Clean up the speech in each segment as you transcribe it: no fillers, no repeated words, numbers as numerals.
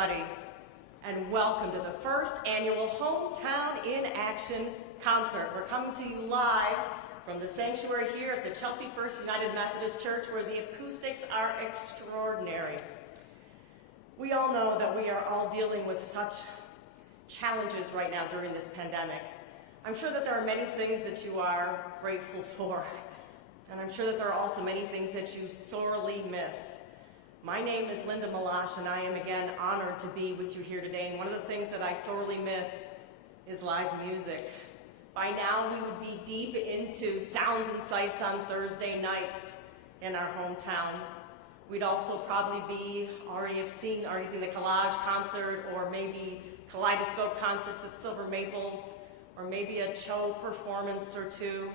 everybody, and welcome to the first annual Hometown in Action concert. We're coming to you live from the sanctuary here at the Chelsea First United Methodist Church, where the acoustics are extraordinary. We all know that we are all dealing with such challenges right now during this pandemic. I'm sure that there are many things that you are grateful for, and I'm sure that there are also many things that you sorely miss. My name is Linda Meloche, and I am again honored to be with you here today. And one of the things that I sorely miss is live music. By now, we would be deep into Sounds and Sights on Thursday nights in our hometown. We'd also probably be already seen the Collage concert, or maybe Kaleidoscope concerts at Silver Maples, or maybe a Cho performance or two.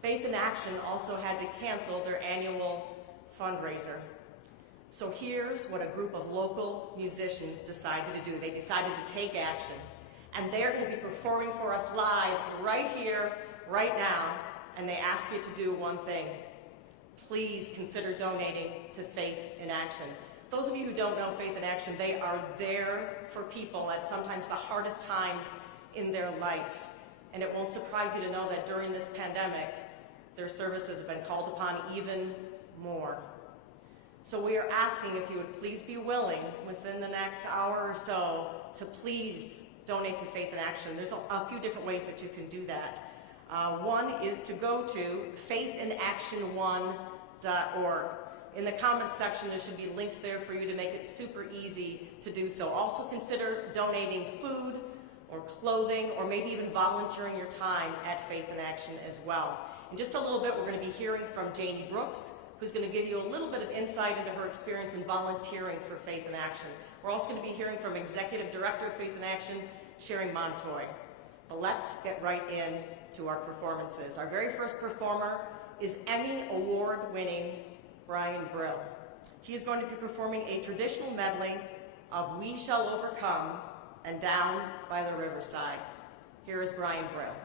Faith in Action also had to cancel their annual fundraiser. So here's what a group of local musicians decided to do. They decided to take action. And they're going to be performing for us live right here, right now. And they ask you to do one thing. Please consider donating to Faith in Action. Those of you who don't know Faith in Action, they are there for people at sometimes the hardest times in their life. And it won't surprise you to know that during this pandemic, their services have been called upon even more. So we are asking if you would please be willing within the next hour or so to please donate to Faith in Action. There's a few different ways that you can do that. One is to go to faithinaction1.org. In the comments section, there should be links there for you to make it super easy to do so. Also consider donating food or clothing, or maybe even volunteering your time at Faith in Action as well. In just a little bit, we're going to be hearing from Janie Brooks, who's going to give you a little bit of insight into her experience in volunteering for Faith in Action. We're also going to be hearing from Executive Director of Faith in Action, Sheri Montoye. But let's get right in to our performances. Our very first performer is Emmy Award-winning Brian Brill. He is going to be performing a traditional medley of We Shall Overcome and Down by the Riverside. Here is Brian Brill.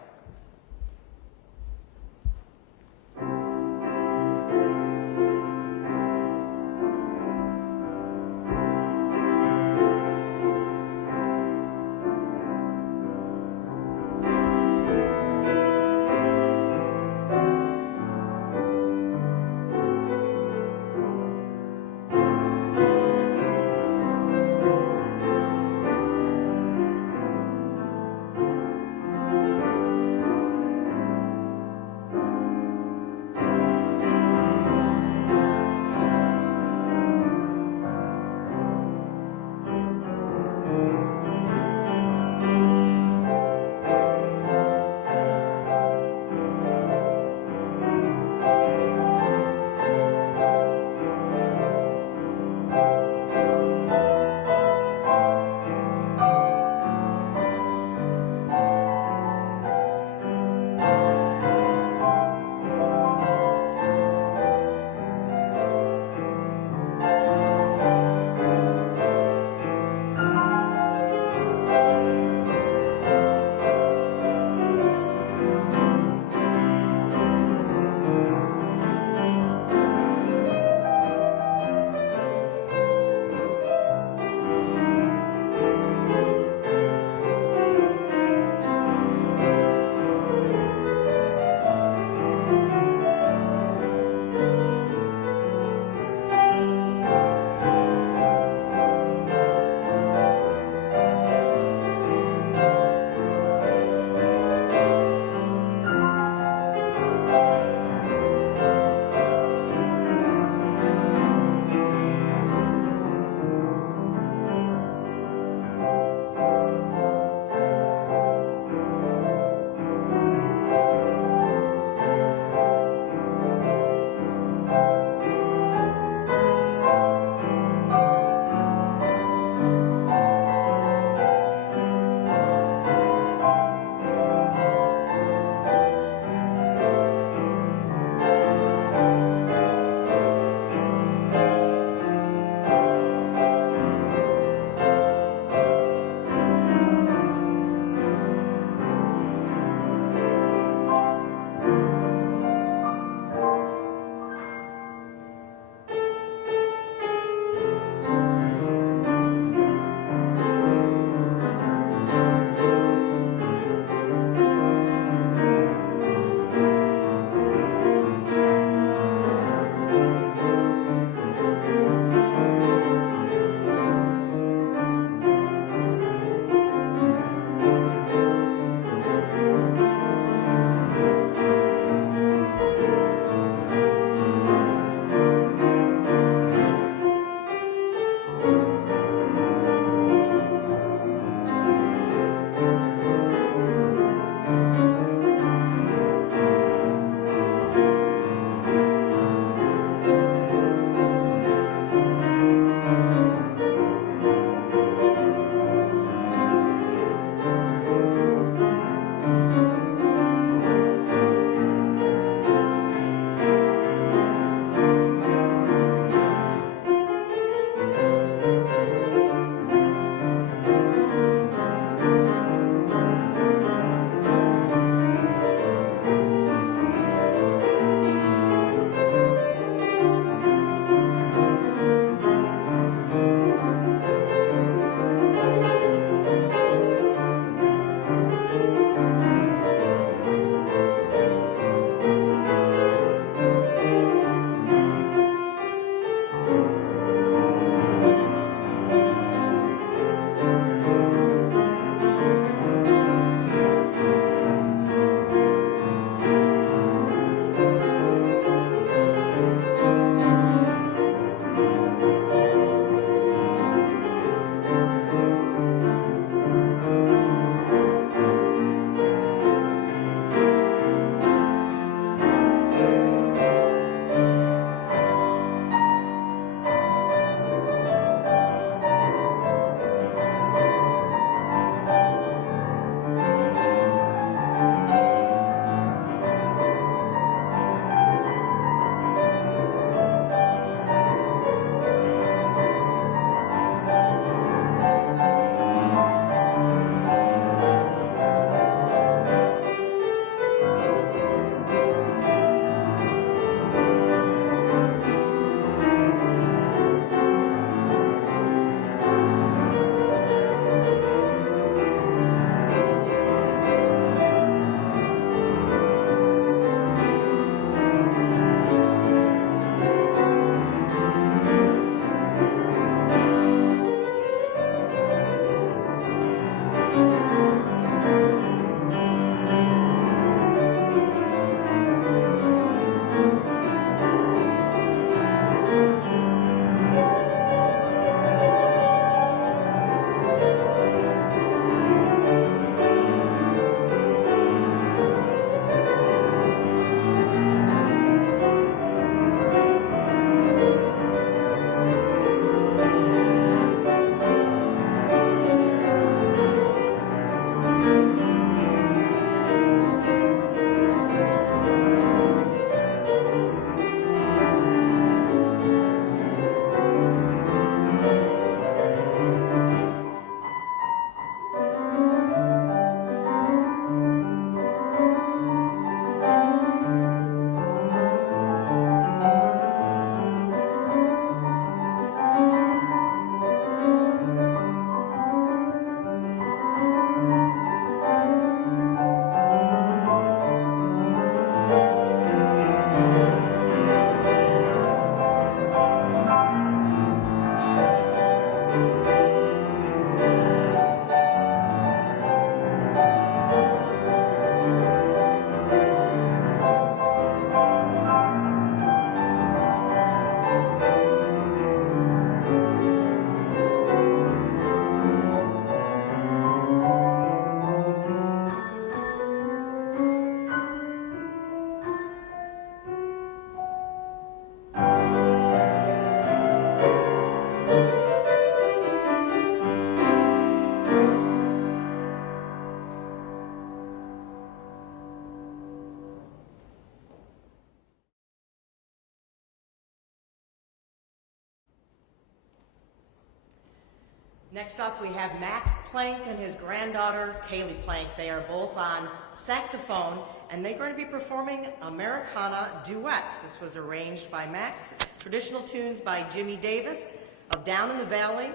Next up, we have Max Planck and his granddaughter, Caley Planck. They are both on saxophone, and they're going to be performing Americana Duet. This was arranged by Max. Traditional tunes by Jimmy Davis of Down in the Valley,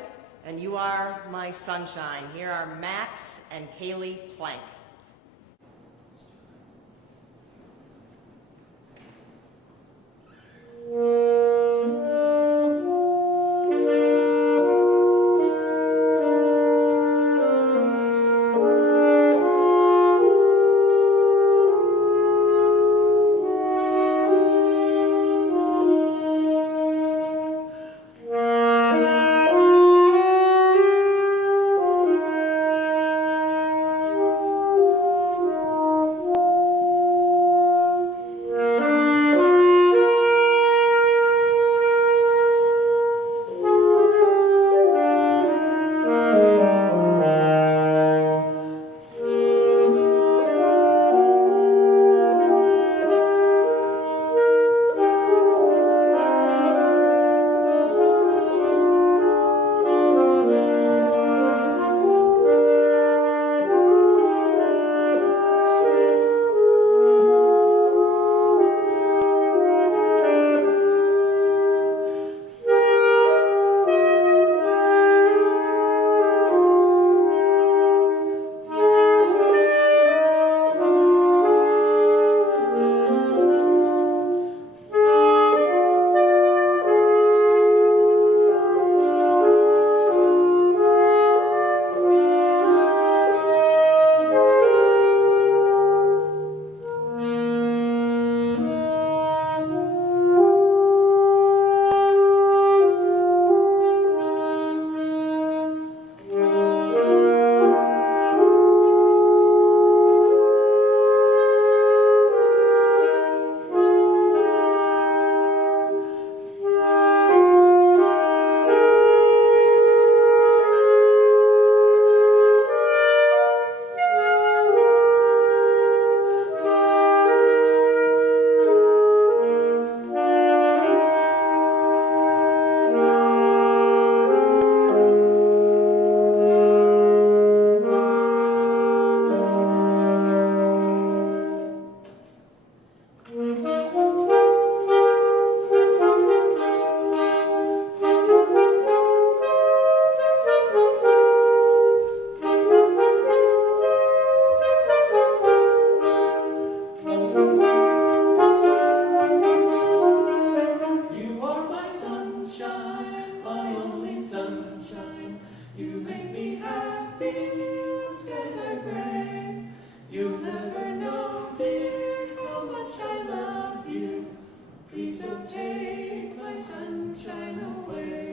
and You Are My Sunshine. Here are Max and Caley Planck. Thank you. the grave. You'll never know, dear, how much I love you. Please don't take my sunshine away.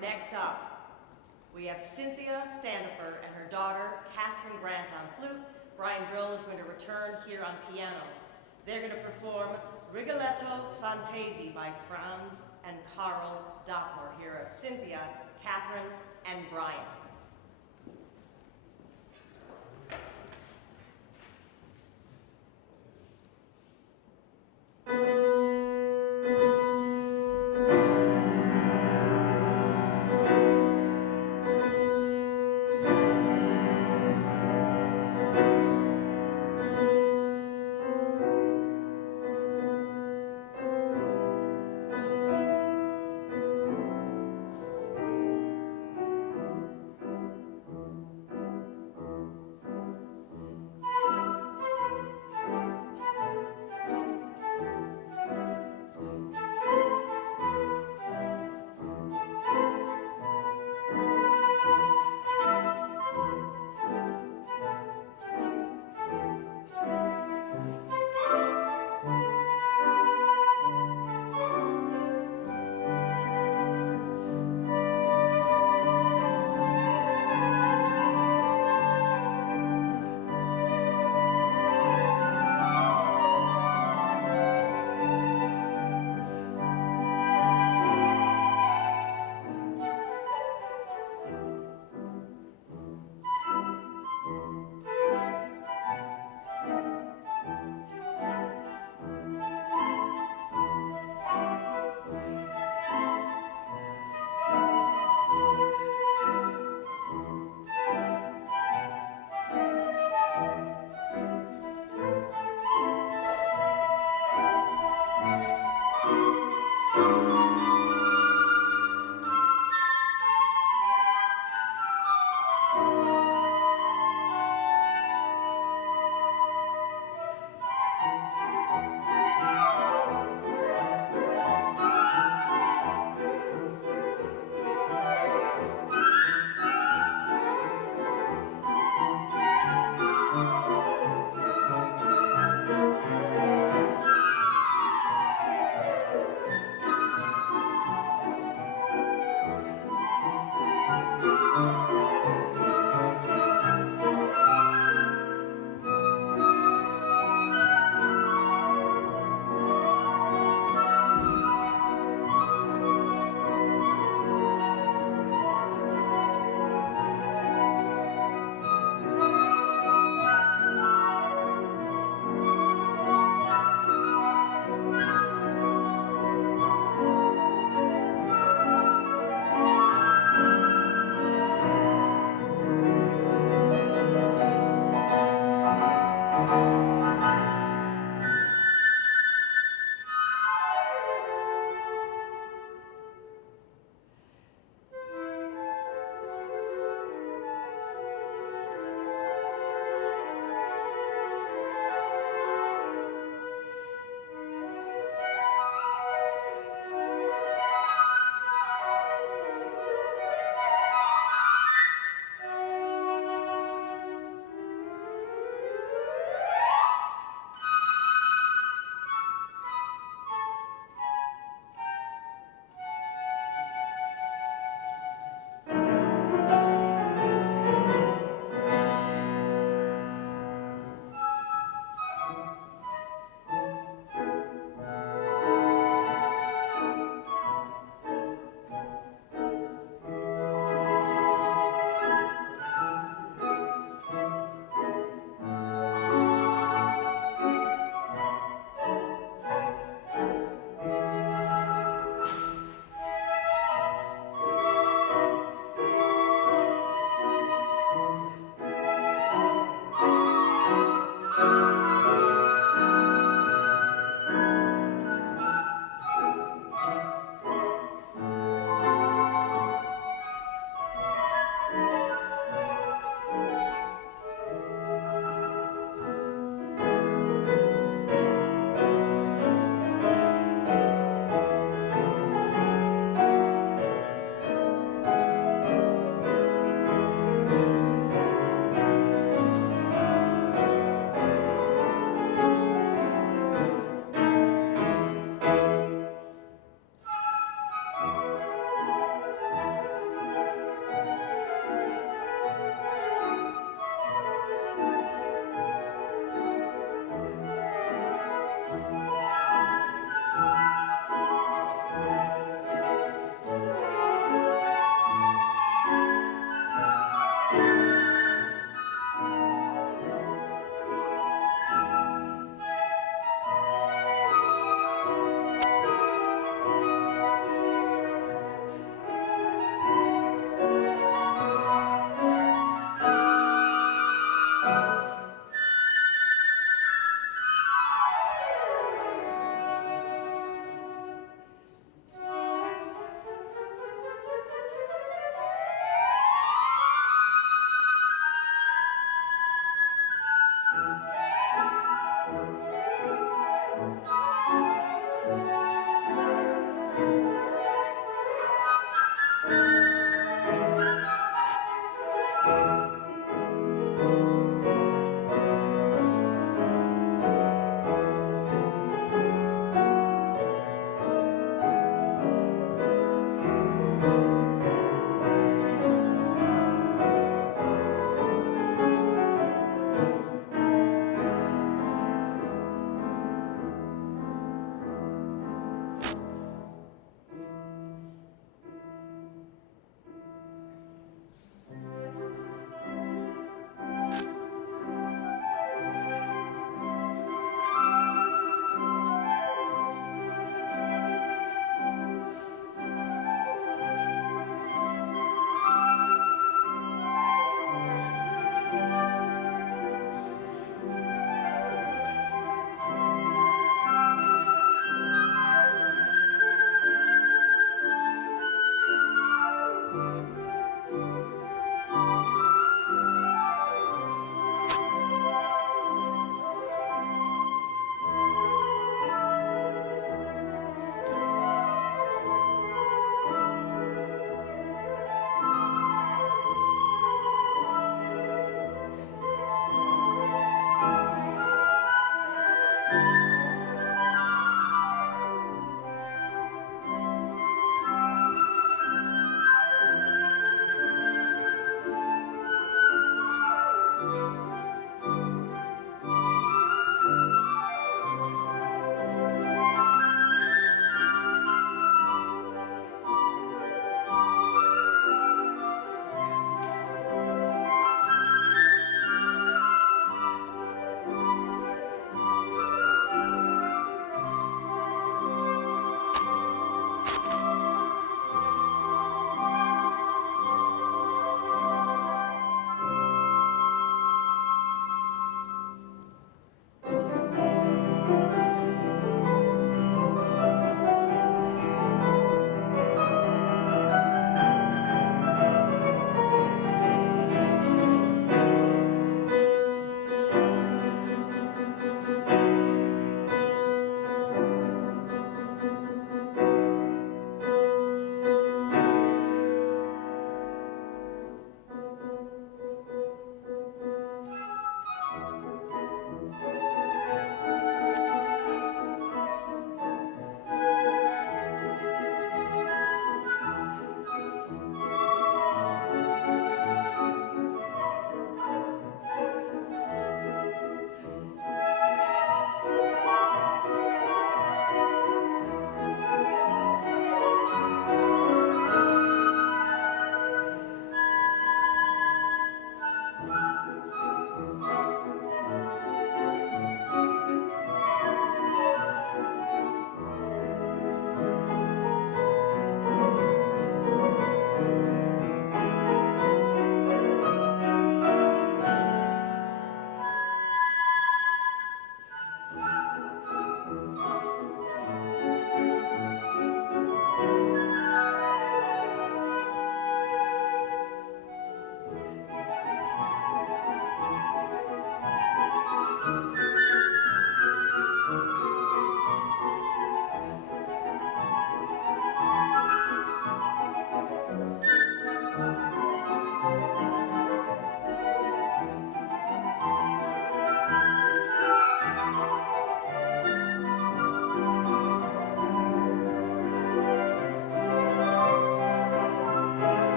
Next up, we have Cynthia Standefer and her daughter, Katherine Grant on flute. Brian Brill is going to return here on piano. They're going to perform Rigoletto-Fantaisie by Franz and Karl Doppler. Here are Cynthia, Katherine, and Brian.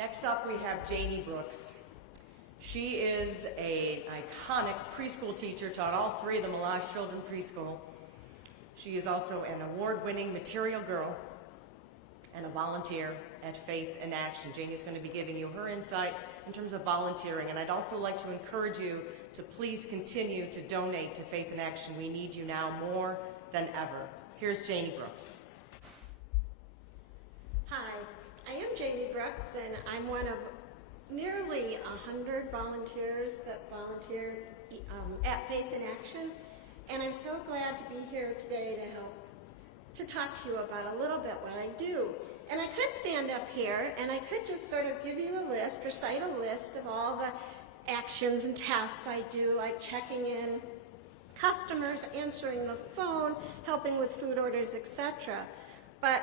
Next up, we have Janie Brooks. She is an iconic preschool teacher, taught all three of the Meloche children preschool. She is also an award-winning material girl and a volunteer at Faith in Action. Janie is going to be giving you her insight in terms of volunteering, and I'd also like to encourage you to please continue to donate to Faith in Action. We need you now more than ever. Here's Janie Brooks. Hi, I am Janie Brooks, and I'm one of nearly 100 volunteers that volunteer at Faith in Action, and I'm so glad to be here today to help to talk to you about a little bit what I do. And I could stand up here and I could just sort of give you a list, recite a list of all the actions and tasks I do, like checking in customers, answering the phone, helping with food orders, etc. But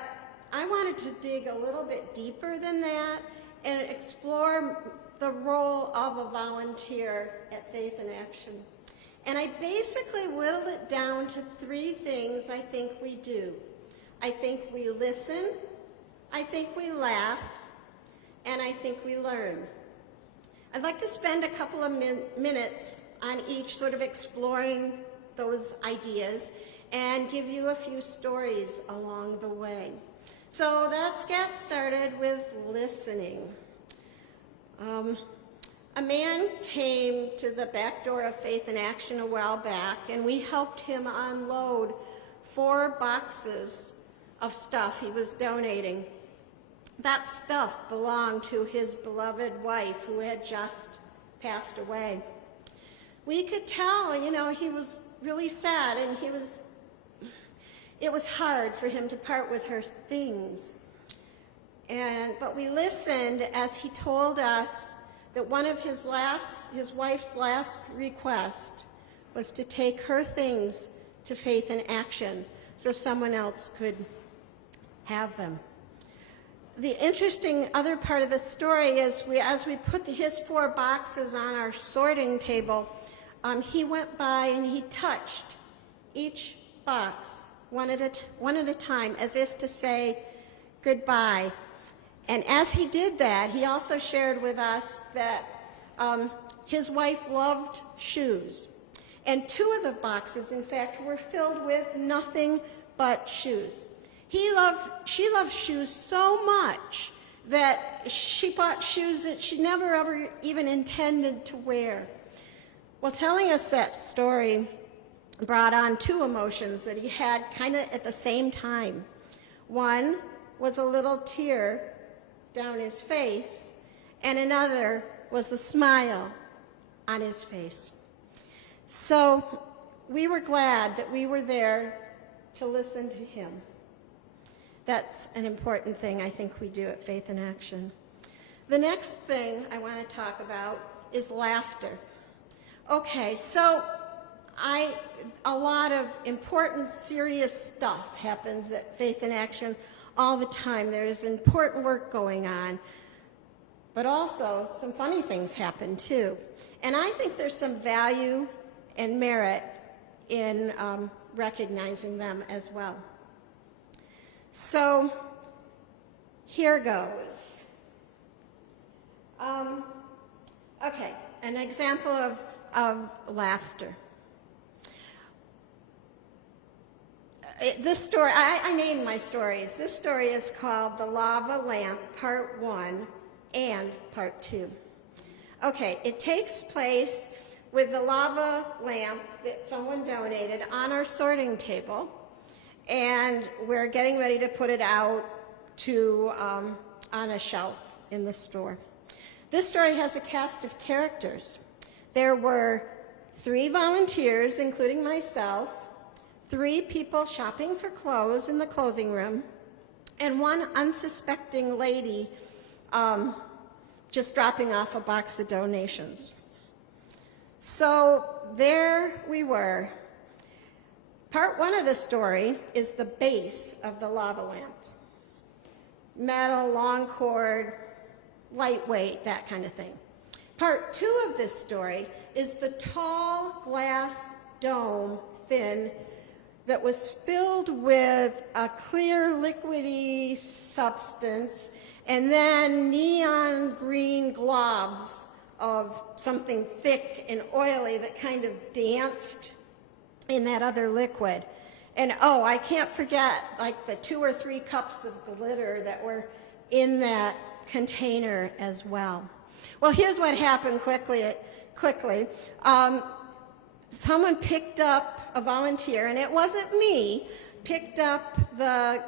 I wanted to dig a little bit deeper than that and explore the role of a volunteer at Faith in Action. And I basically whittled it down to three things I think we do. I think we listen, I think we laugh, and I think we learn. I'd like to spend a couple of minutes on each, sort of exploring those ideas and give you a few stories along the way. So let's get started with listening. A man came to the back door of Faith in Action a while back, and we helped him unload 4 boxes of stuff he was donating. That stuff belonged to his beloved wife, who had just passed away. We could tell, he was really sad, and it was hard for him to part with her things. But we listened as he told us that one of his wife's last request was to take her things to Faith in Action so someone else could have them. The interesting other part of the story is as we put his 4 boxes on our sorting table, he went by and he touched each box one at a time, as if to say goodbye. And as he did that, he also shared with us that his wife loved shoes. And 2 of the boxes, in fact, were filled with nothing but shoes. She loved shoes so much that she bought shoes that she never ever even intended to wear. Well, telling us that story brought on 2 emotions that he had kind of at the same time. One was a little tear down his face, and another was a smile on his face. So we were glad that we were there to listen to him. That's an important thing I think we do at Faith in Action. The next thing I want to talk about is laughter. Okay, so a lot of important, serious stuff happens at Faith in Action all the time. There's important work going on, but also some funny things happen too. And I think there's some value and merit in recognizing them as well. So here goes. Okay, an example of laughter. This story, I named my stories. This story is called The Lava Lamp, Part 1 and Part 2. Okay, it takes place with the lava lamp that someone donated on our sorting table, and we're getting ready to put it out on a shelf in the store. This story has a cast of characters. There were 3 volunteers, including myself, 3 people shopping for clothes in the clothing room, and 1 unsuspecting lady just dropping off a box of donations. So there we were. Part 1 of the story is the base of the lava lamp. Metal, long cord, lightweight, that kind of thing. Part 2 of this story is the tall glass dome, thin, that was filled with a clear liquidy substance, and then neon green globs of something thick and oily that kind of danced in that other liquid. And oh, I can't forget like the 2 or 3 cups of glitter that were in that container as well. Well, here's what happened quickly. Someone picked up, a volunteer, and it wasn't me, picked up the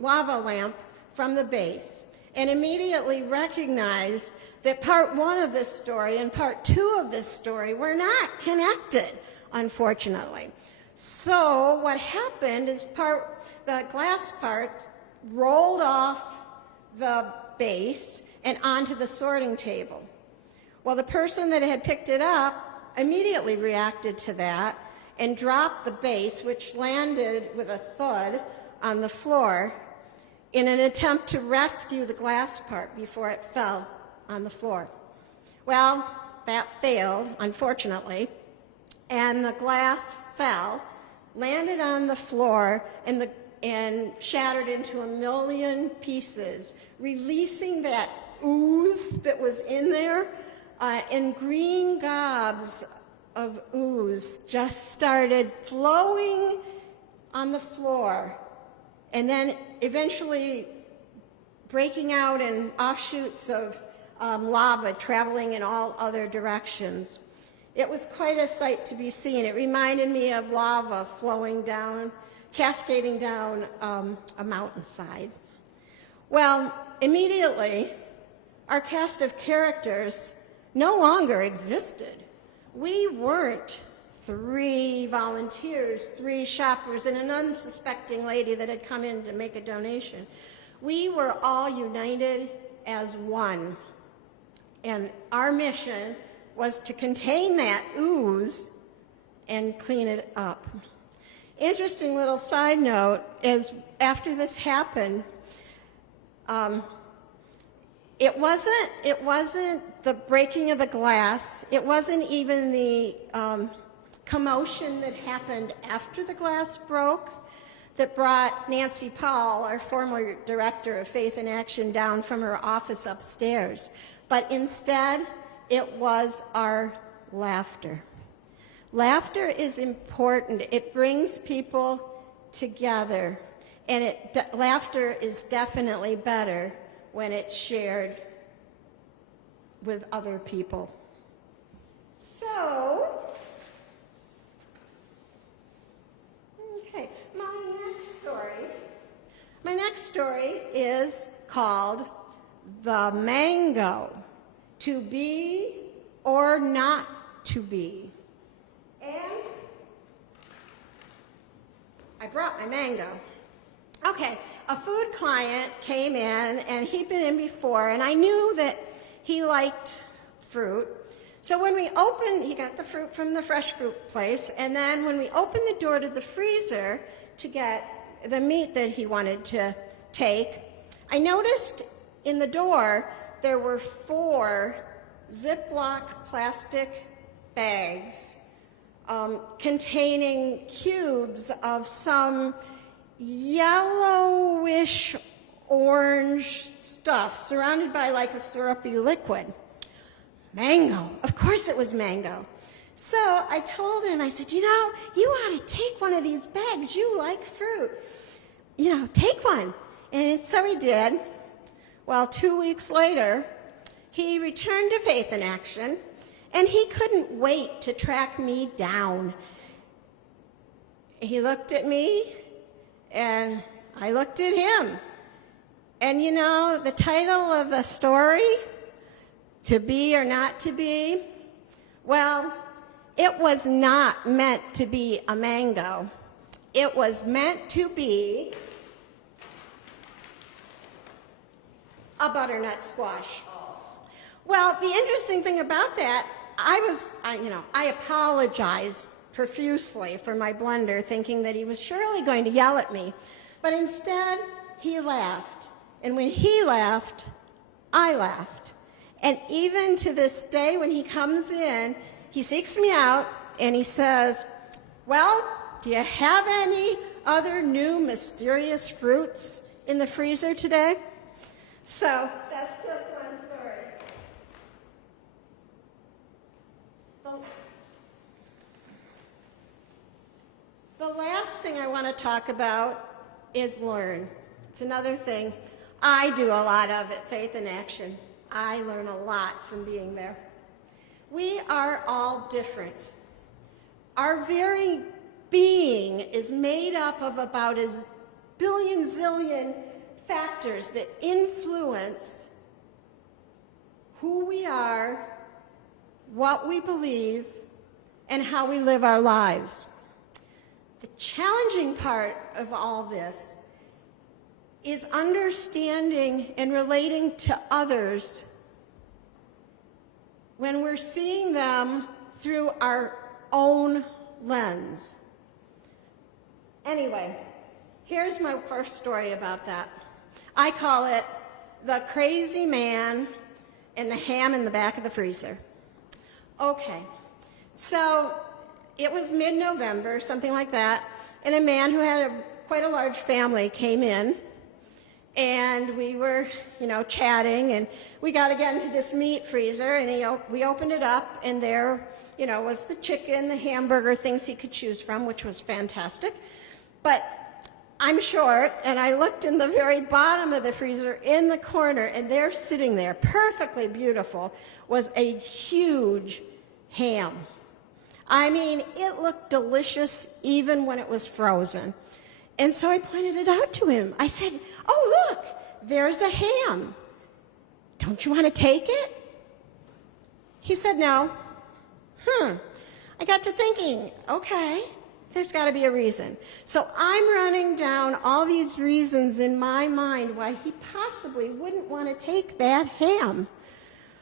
lava lamp from the base and immediately recognized that part 1 of this story and part 2 of this story were not connected, unfortunately. So what happened is the glass part rolled off the base and onto the sorting table. Well, the person that had picked it up immediately reacted to that and dropped the base, which landed with a thud on the floor in an attempt to rescue the glass part before it fell on the floor. Well, that failed, unfortunately, and the glass fell, landed on the floor, and shattered into 1,000,000 pieces, releasing that ooze that was in there, and green gobs of ooze just started flowing on the floor, and then eventually breaking out in offshoots of lava traveling in all other directions. It was quite a sight to be seen. It reminded me of lava flowing down, cascading down a mountainside. Well, immediately, our cast of characters no longer existed. We weren't 3 volunteers, 3 shoppers, and an unsuspecting lady that had come in to make a donation. We were all united as one. And our mission was to contain that ooze and clean it up. Interesting little side note is after this happened, it wasn't the breaking of the glass. It wasn't even the commotion that happened after the glass broke that brought Nancy Paul, our former director of Faith in Action, down from her office upstairs. But instead, it was our laughter. Laughter is important. It brings people together, and laughter is definitely better when it's shared with other people. So, okay, my next story is called The Mango, To Be or Not to Be. And I brought my mango. Okay, a food client came in, and he'd been in before, and I knew that he liked fruit. So when we opened, he got the fruit from the fresh fruit place, and then when we opened the door to the freezer to get the meat that he wanted to take, I noticed in the door there were 4 Ziploc plastic bags containing cubes of some yellowish orange stuff surrounded by like a syrupy liquid. Mango. Of course it was mango. So I told him, I said, you ought to take one of these bags. You like fruit. Take one. And so he did. Well, 2 weeks later, he returned to Faith in Action, and he couldn't wait to track me down. He looked at me, and I looked at him. And the title of the story, To Be or Not to Be, well, it was not meant to be a mango. It was meant to be a butternut squash. Well, the interesting thing about that, I apologized profusely for my blunder, thinking that he was surely going to yell at me. But instead, he laughed. And when he laughed, I laughed. And even to this day, when he comes in, he seeks me out and he says, well, do you have any other new mysterious fruits in the freezer today? So that's just one story. The last thing I want to talk about is learn. It's another thing I do a lot of at Faith in Action. I learn a lot from being there. We are all different. Our very being is made up of about a billion zillion factors that influence who we are, what we believe, and how we live our lives. The challenging part of all this is understanding and relating to others when we're seeing them through our own lens. Anyway, here's my first story about that. I call it The Crazy Man and the Ham in the Back of the Freezer. Okay, so it was mid-November, something like that, and a man who had quite a large family came in, and we were, chatting, and we got again to this meat freezer, and we opened it up, and there, was the chicken, the hamburger, things he could choose from, which was fantastic. But I'm short, and I looked in the very bottom of the freezer in the corner, and there, sitting there, perfectly beautiful, was a huge ham. I mean, it looked delicious even when it was frozen. And so I pointed it out to him. I said, "Oh, look, there's a ham. Don't you want to take it?" He said no. I got to thinking, okay, there's got to be a reason. So I'm running down all these reasons in my mind why he possibly wouldn't want to take that ham.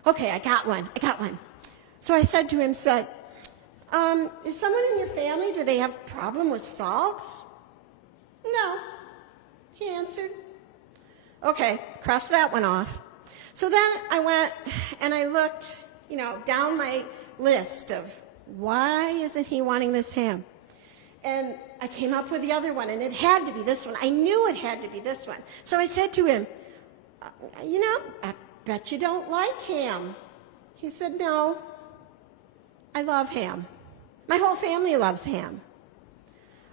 Okay, I got one. So I said to him, is someone in your family, do they have a problem with salt? No, he answered. Okay, cross that one off. So then I went and I looked, down my list of why isn't he wanting this ham? And I came up with the other one, and it had to be this one. I knew it had to be this one. So I said to him, I bet you don't like ham. He said, no, I love ham. My whole family loves ham.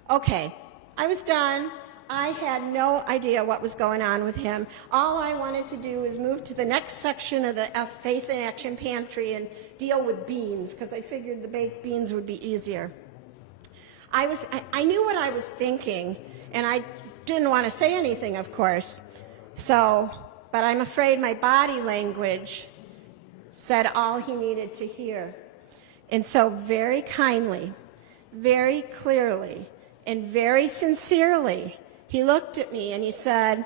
Okay, I was done. I had no idea what was going on with him. All I wanted to do was move to the next section of the Faith in Action pantry and deal with beans, because I figured the baked beans would be easier. I knew what I was thinking, and I didn't want to say anything, of course. But I'm afraid my body language said all he needed to hear. And so very kindly, very clearly, and very sincerely, he looked at me and he said,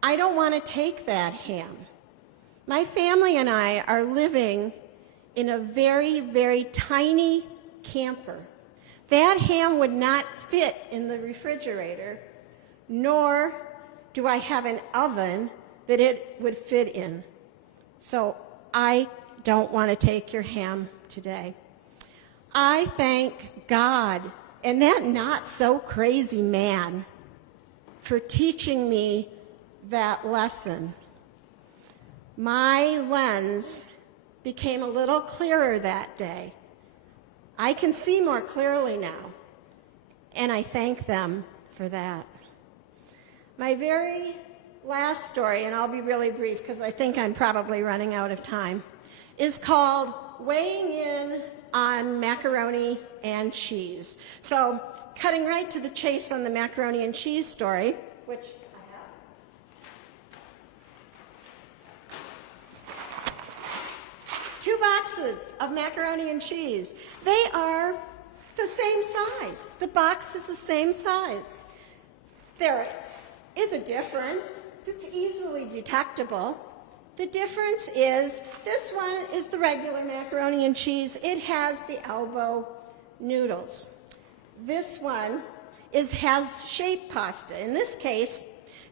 I don't want to take that ham. My family and I are living in a very, very tiny camper. That ham would not fit in the refrigerator, nor do I have an oven that it would fit in. So I don't want to take your ham today. I thank God and that not so crazy man for teaching me that lesson. My lens became a little clearer that day. I can see more clearly now, and I thank them for that. My very last story, and I'll be really brief because I think I'm probably running out of time, is called Weighing In on Macaroni and Cheese. So, cutting right to the chase on the macaroni and cheese story, which I have. 2 boxes of macaroni and cheese. They are the same size. The box is the same size. There is a difference. It's easily detectable. The difference is this one is the regular macaroni and cheese. It has the elbow noodles. This one has shape pasta. In this case,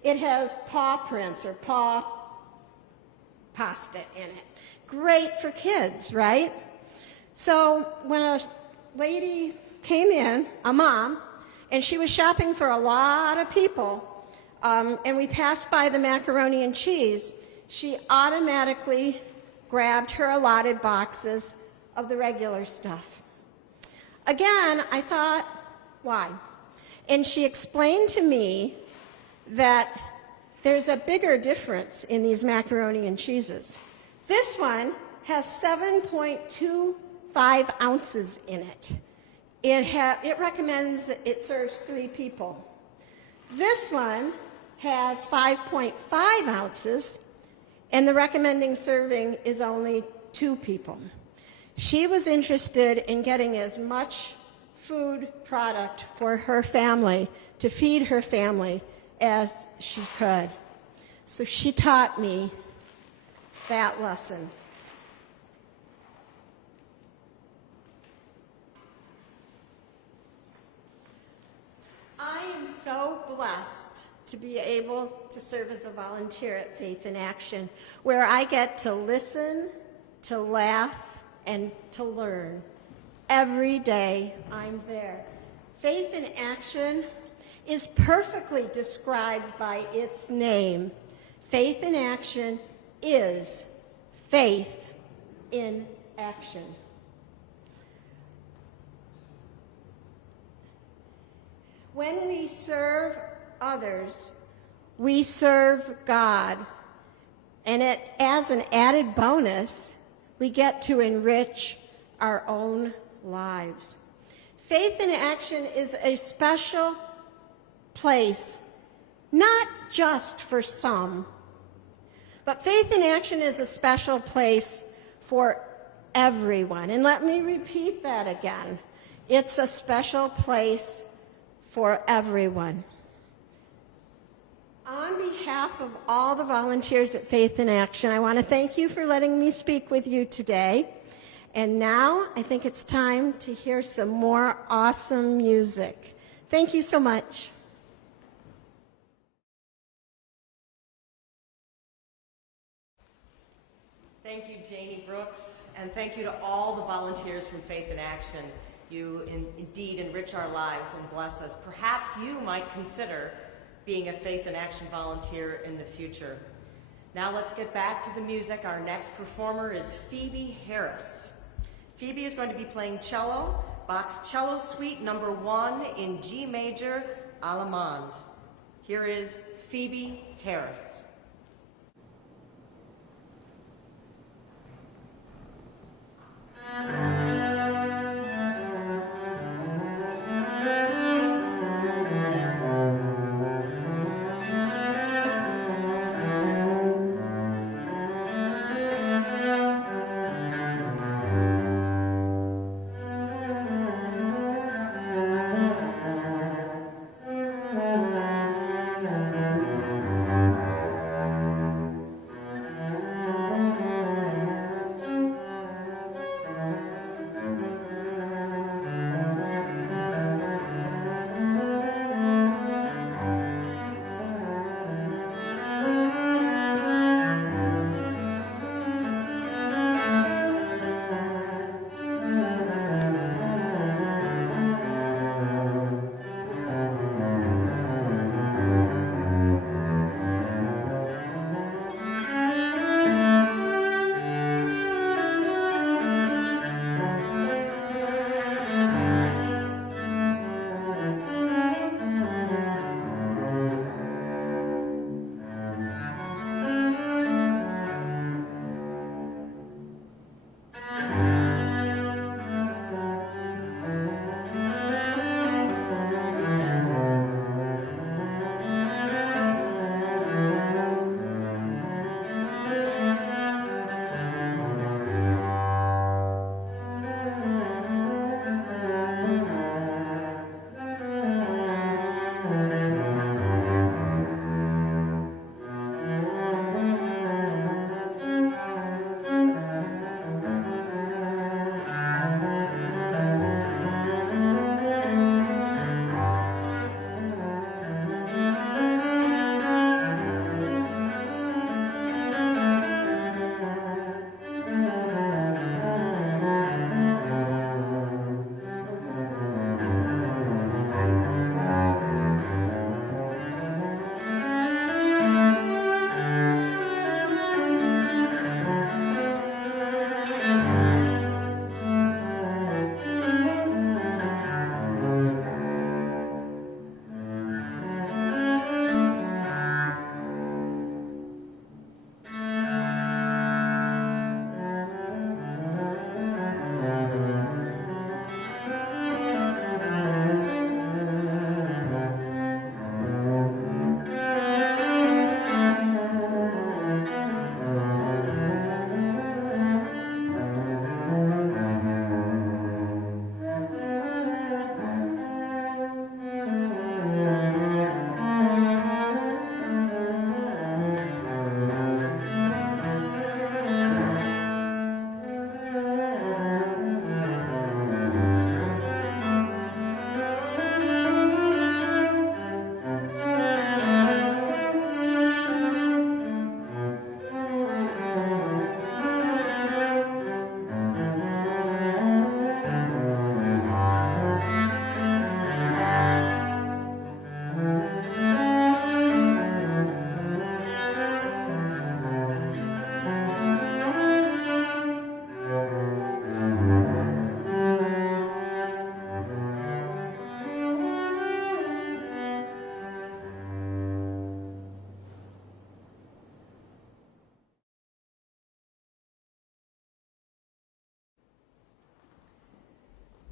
it has paw prints or paw pasta in it. Great for kids, right? So when a lady came in, a mom, and she was shopping for a lot of people, and we passed by the macaroni and cheese, she automatically grabbed her allotted boxes of the regular stuff. Again, I thought, why? And she explained to me that there's a bigger difference in these macaroni and cheeses. This one has 7.25 ounces in it. It recommends it serves 3 people. This one has 5.5 ounces, and the recommending serving is only 2 people. She was interested in getting as much food product for her family, to feed her family, as she could. So she taught me that lesson. I am so blessed to be able to serve as a volunteer at Faith in Action, where I get to listen, to laugh, and to learn. Every day I'm there. Faith in Action is perfectly described by its name. Faith in Action is faith in action. When we serve others, we serve God. And as an added bonus, we get to enrich our own lives. Faith in Action is a special place, not just for some, but Faith in Action is a special place for everyone. And let me repeat that again. It's a special place for everyone. On behalf of all the volunteers at Faith in Action, I want to thank you for letting me speak with you today. And now I think it's time to hear some more awesome music. Thank you so much. Thank you, Janie Brooks, and thank you to all the volunteers from Faith in Action. You indeed enrich our lives and bless us. Perhaps you might consider being a Faith in Action volunteer in the future. Now let's get back to the music. Our next performer is Phoebe Harris. Phoebe is going to be playing cello, Bach's Cello Suite number 1 in G major, Allemande. Here is Phoebe Harris.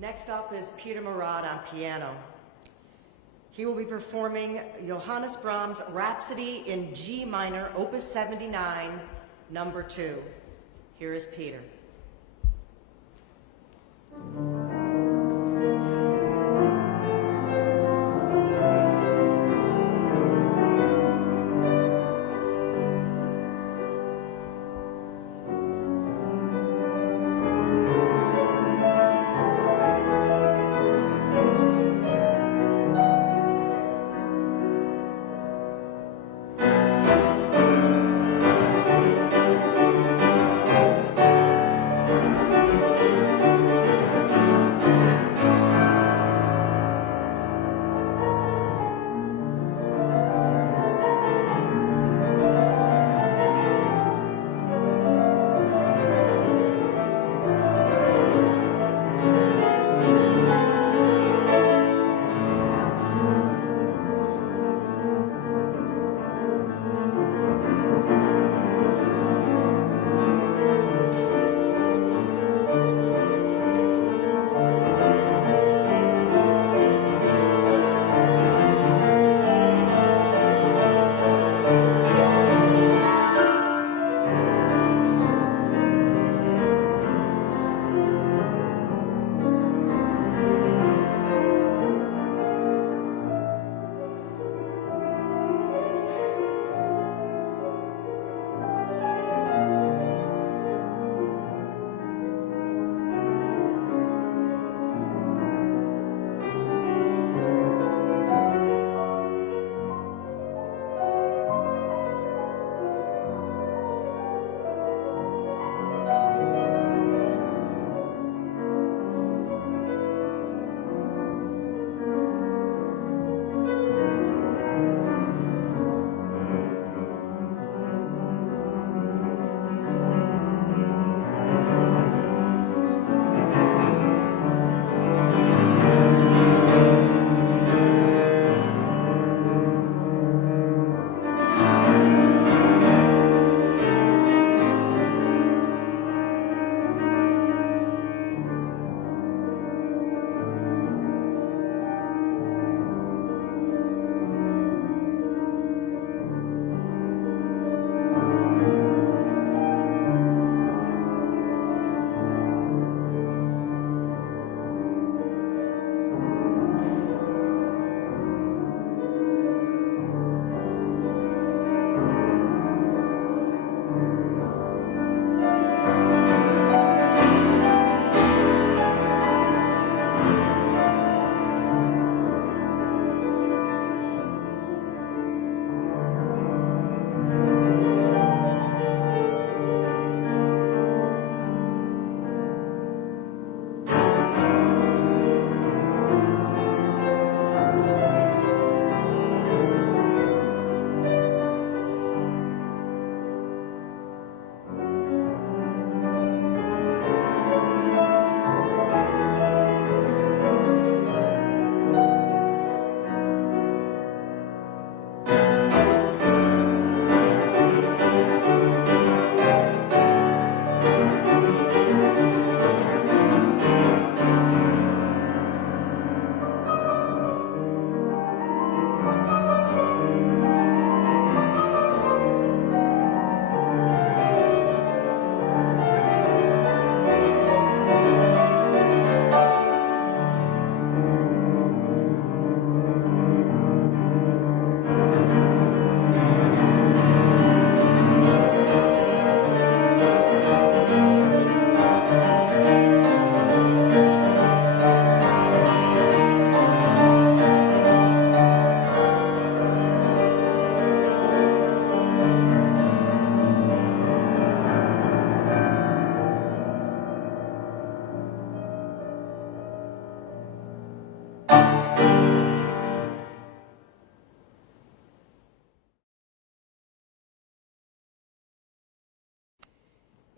Next up is Peter Mourad on piano. He will be performing Johannes Brahms' Rhapsody in G minor, Opus 79, number 2. Here is Peter.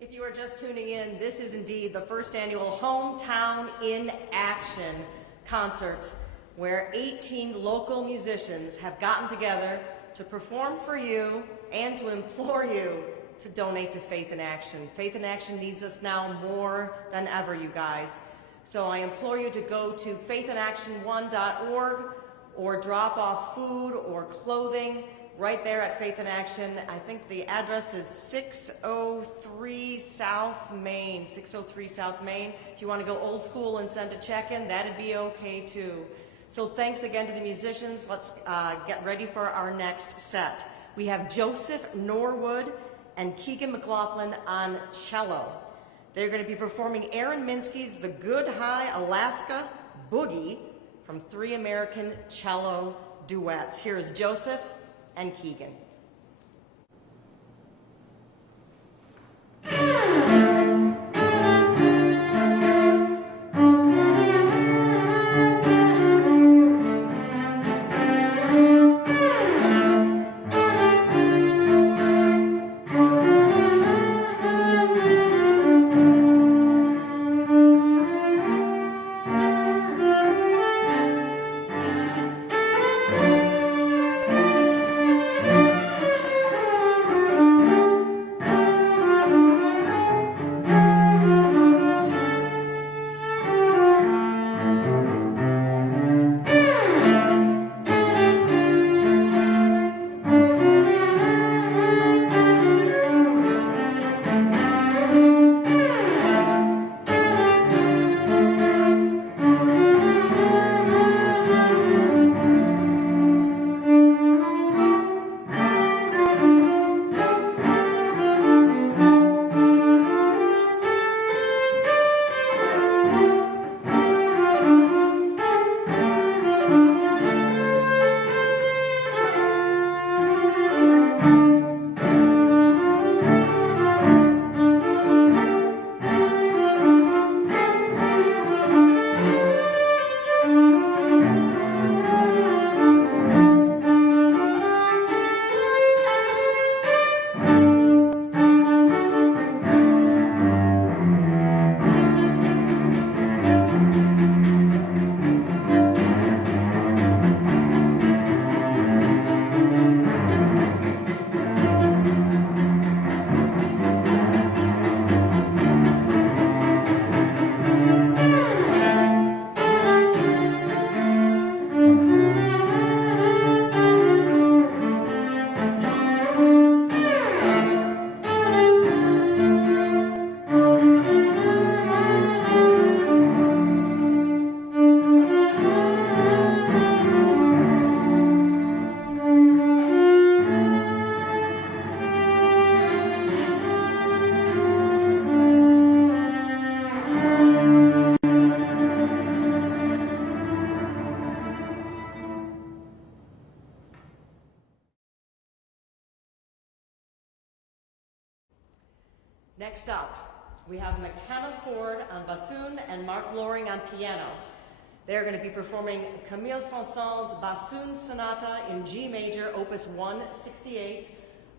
If you are just tuning in, this is indeed the first annual Hometown in Action concert, where 18 local musicians have gotten together to perform for you and to implore you to donate to Faith in Action. Faith in Action needs us now more than ever, you guys. So I implore you to go to faithinAction1.org or drop off food or clothing right there at Faith in Action. I think the address is 603 South Main, 603 South Main. If you want to go old school and send a check in, that'd be okay too. So thanks again to the musicians. Let's get ready for our next set. We have Joseph Norwood and Keegan McLaughlin on cello. They're going to be performing Aaron Minsky's The Good High Alaska Boogie from 3 American cello duets. Here is Joseph and Keegan. Next up, we have Makenna on bassoon and Mark Loring on piano. They're going to be performing Camille Saint-Saëns' Bassoon Sonata in G major, opus 168,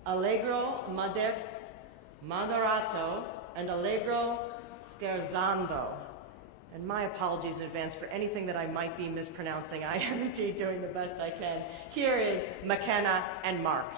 Allegro Moderato, and Allegro Scherzando. And my apologies in advance for anything that I might be mispronouncing. I am indeed doing the best I can. Here is Makenna and Mark.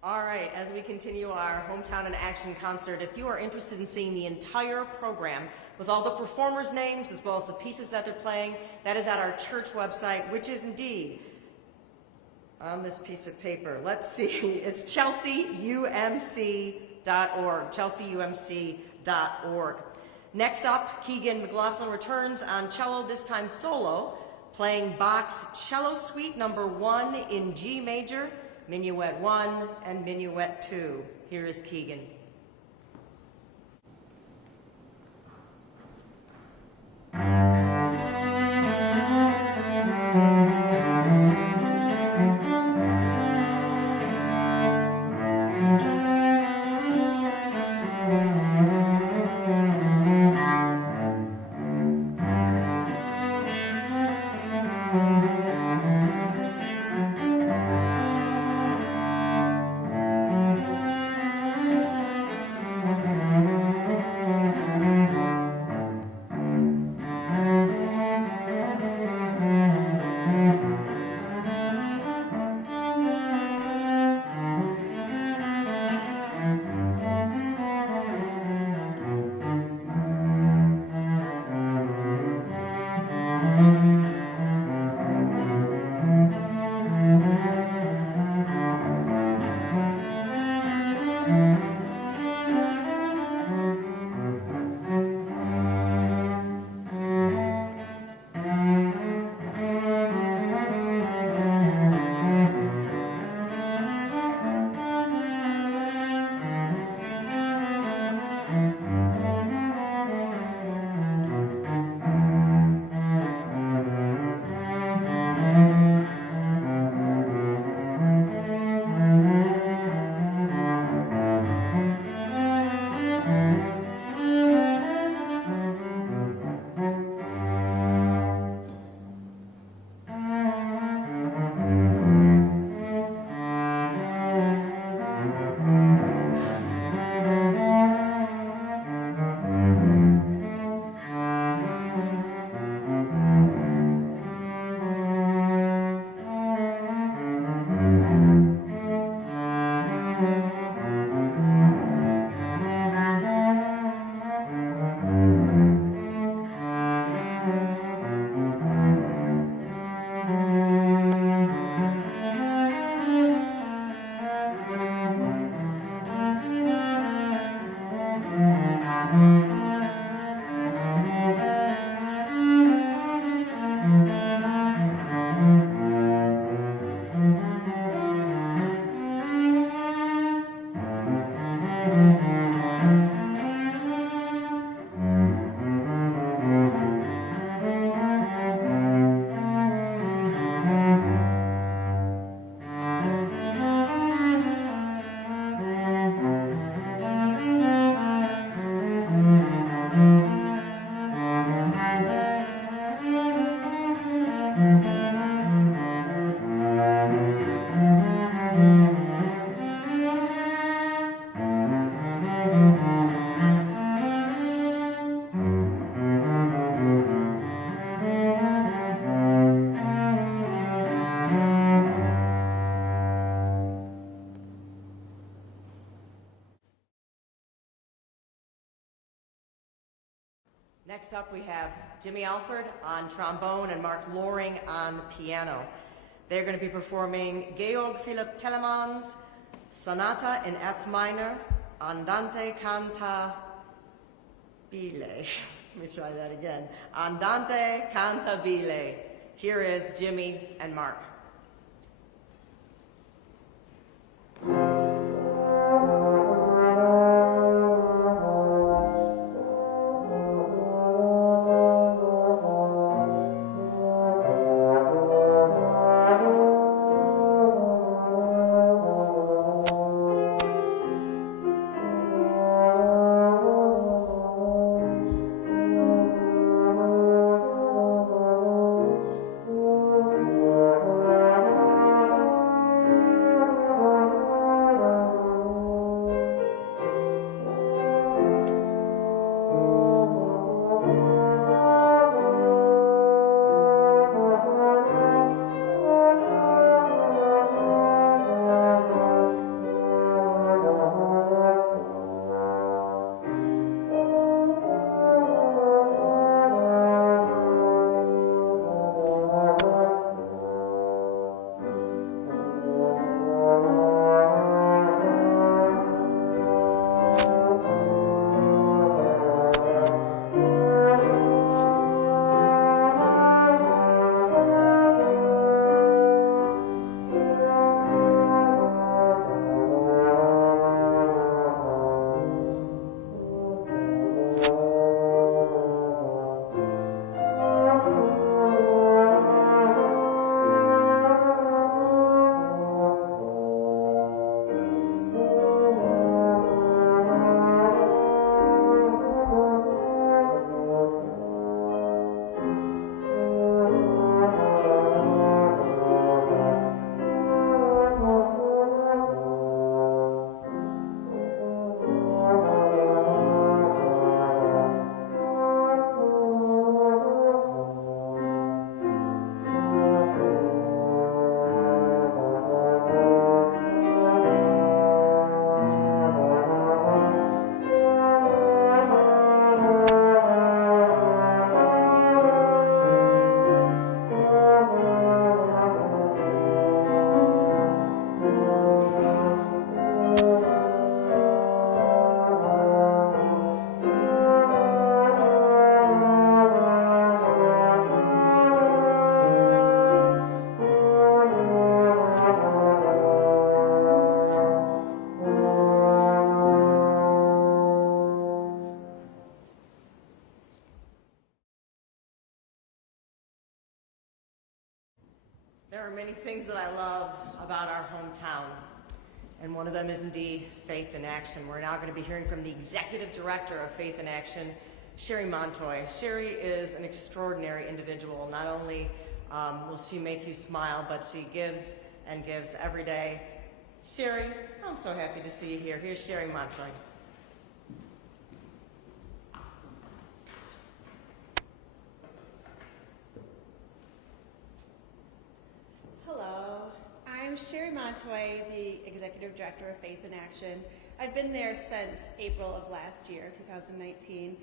All right, as we continue our Hometown in Action concert, if you are interested in seeing the entire program with all the performers' names as well as the pieces that they're playing, that is at our church website, which is indeed on this piece of paper. Let's see, it's chelseaumc.org, chelseaumc.org. Next up, Keegan McLaughlin returns on cello, this time solo, playing Bach's Cello Suite number 1 in G major, Minuet 1 and Minuet 2. Here is Keegan. Next up, we have Jimmy Alford on trombone and Mark Loring on piano. They're going to be performing Georg Philipp Telemann's Sonata in F minor, Andante Cantabile. Let me try that again. Andante Cantabile. Here is Jimmy and Mark. Thank you. are many things that I love about our hometown, and one of them is indeed Faith in Action. We're now going to be hearing from the Executive Director of Faith in Action, Sheri Montoye. Sheri is an extraordinary individual. Not only will she make you smile, but she gives and gives every day. Sheri, I'm so happy to see you here. Here's Sheri Montoye. Hello, I'm Sheri Montoye, the Executive Director of Faith in Action. I've been there since April of last year, 2019,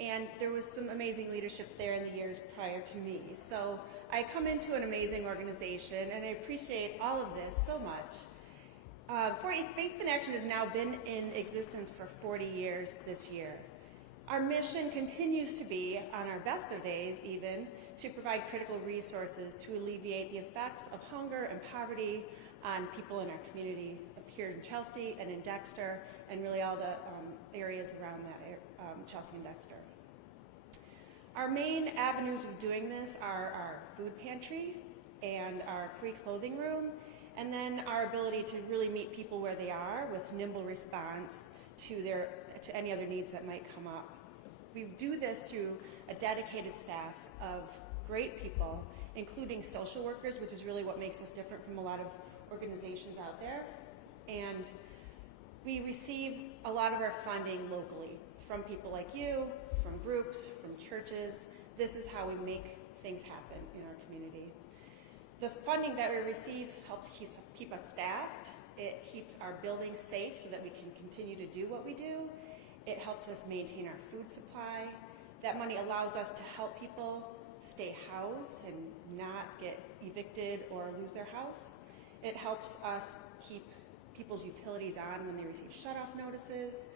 and there was some amazing leadership there in the years prior to me. So I come into an amazing organization, and I appreciate all of this so much. Faith in Action has now been in existence for 40 years this year. Our mission continues to be, on our best of days even, to provide critical resources to alleviate the effects of hunger and poverty on people in our community here in Chelsea and in Dexter, and really all the areas around that, Chelsea and Dexter. Our main avenues of doing this are our food pantry and our free clothing room, and then our ability to really meet people where they are with nimble response to any other needs that might come up. We do this through a dedicated staff of great people, including social workers, which is really what makes us different from a lot of organizations out there. And we receive a lot of our funding locally from people like you, from groups, from churches. This is how we make things happen in our community. The funding that we receive helps keep us staffed. It keeps our buildings safe so that we can continue to do what we do. It helps us maintain our food supply. That money allows us to help people stay housed and not get evicted or lose their house. It helps us keep people's utilities on when they receive shut-off notices.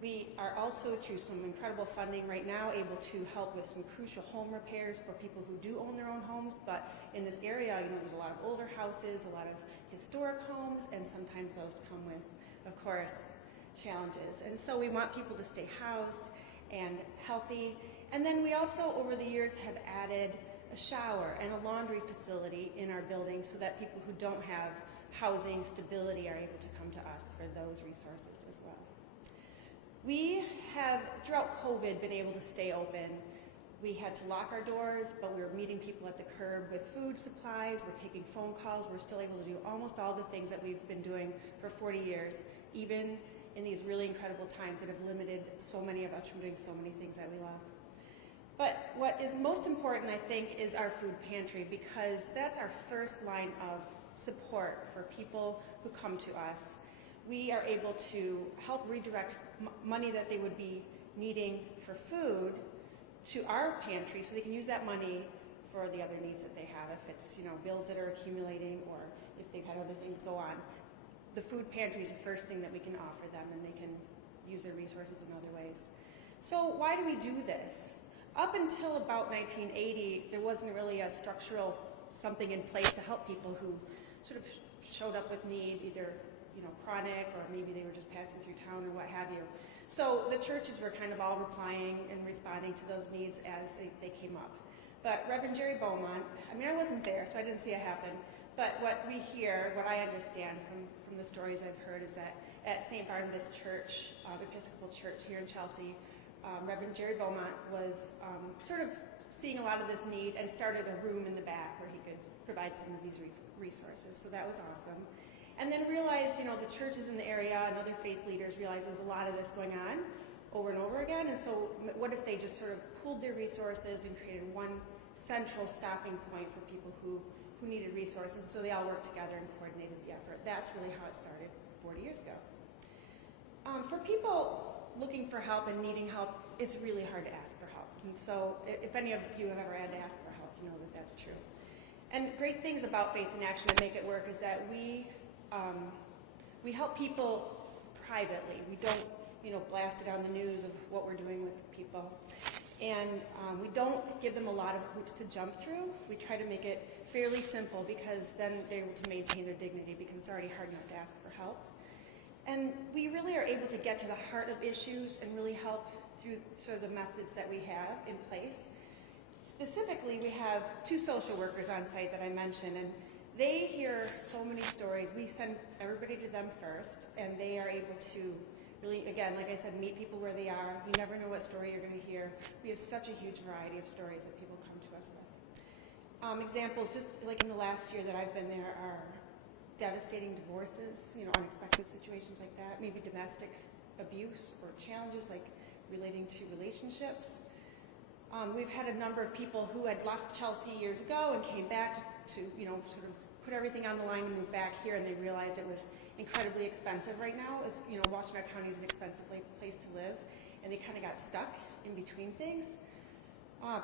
We are also, through some incredible funding right now, able to help with some crucial home repairs for people who do own their own homes. But in this area, there's a lot of older houses, a lot of historic homes, and sometimes those come with, of course, challenges. And so we want people to stay housed and healthy. And then we also, over the years, have added a shower and a laundry facility in our building so that people who don't have housing stability are able to come to us for those resources as well. We have, throughout COVID, been able to stay open. We had to lock our doors, but we were meeting people at the curb with food supplies. We're taking phone calls. We're still able to do almost all the things that we've been doing for 40 years, even in these really incredible times that have limited so many of us from doing so many things that we love. But what is most important, I think, is our food pantry, because that's our first line of support for people who come to us. We are able to help redirect money that they would be needing for food to our pantry so they can use that money for the other needs that they have, if it's bills that are accumulating or if they've had other things go on. The food pantry is the first thing that we can offer them, and they can use their resources in other ways. So why do we do this? Up until about 1980, there wasn't really a structural something in place to help people who sort of showed up with need, either chronic, or maybe they were just passing through town or what have you. So the churches were kind of all replying and responding to those needs as they came up. But Reverend Jerry Beaumont, I wasn't there, so I didn't see it happen, but what we hear, what I understand from the stories I've heard, is that at St. Barnabas Church, Episcopal Church here in Chelsea, Reverend Jerry Beaumont was sort of seeing a lot of this need and started a room in the back where he could provide some of these resources. So that was awesome. And then realized, the churches in the area and other faith leaders realized there was a lot of this going on over and over again. And so what if they just sort of pooled their resources and created one central stopping point for people who needed resources? So they all worked together and coordinated the effort. That's really how it started 40 years ago. For people looking for help and needing help, it's really hard to ask for help. And so if any of you have ever had to ask for help, you know that that's true. And great things about Faith in Action that make it work is that we help people privately. We don't, blast it on the news of what we're doing with people. And we don't give them a lot of hoops to jump through. We try to make it fairly simple, because then they're able to maintain their dignity, because it's already hard enough to ask for help. And we really are able to get to the heart of issues and really help through sort of the methods that we have in place. Specifically, we have 2 social workers on site that I mentioned, and They hear so many stories. We send everybody to them first, and they are able to really, again, like I said, meet people where they are. You never know what story you're going to hear. We have such a huge variety of stories that people come to us with. Examples, just like in the last year that I've been there, are devastating divorces, unexpected situations like that, maybe domestic abuse or challenges like relating to relationships. We've had a number of people who had left Chelsea years ago and came back to sort of put everything on the line and move back here, and they realized it was incredibly expensive right now. Washtenaw County is an expensive place to live, and they kind of got stuck in between things.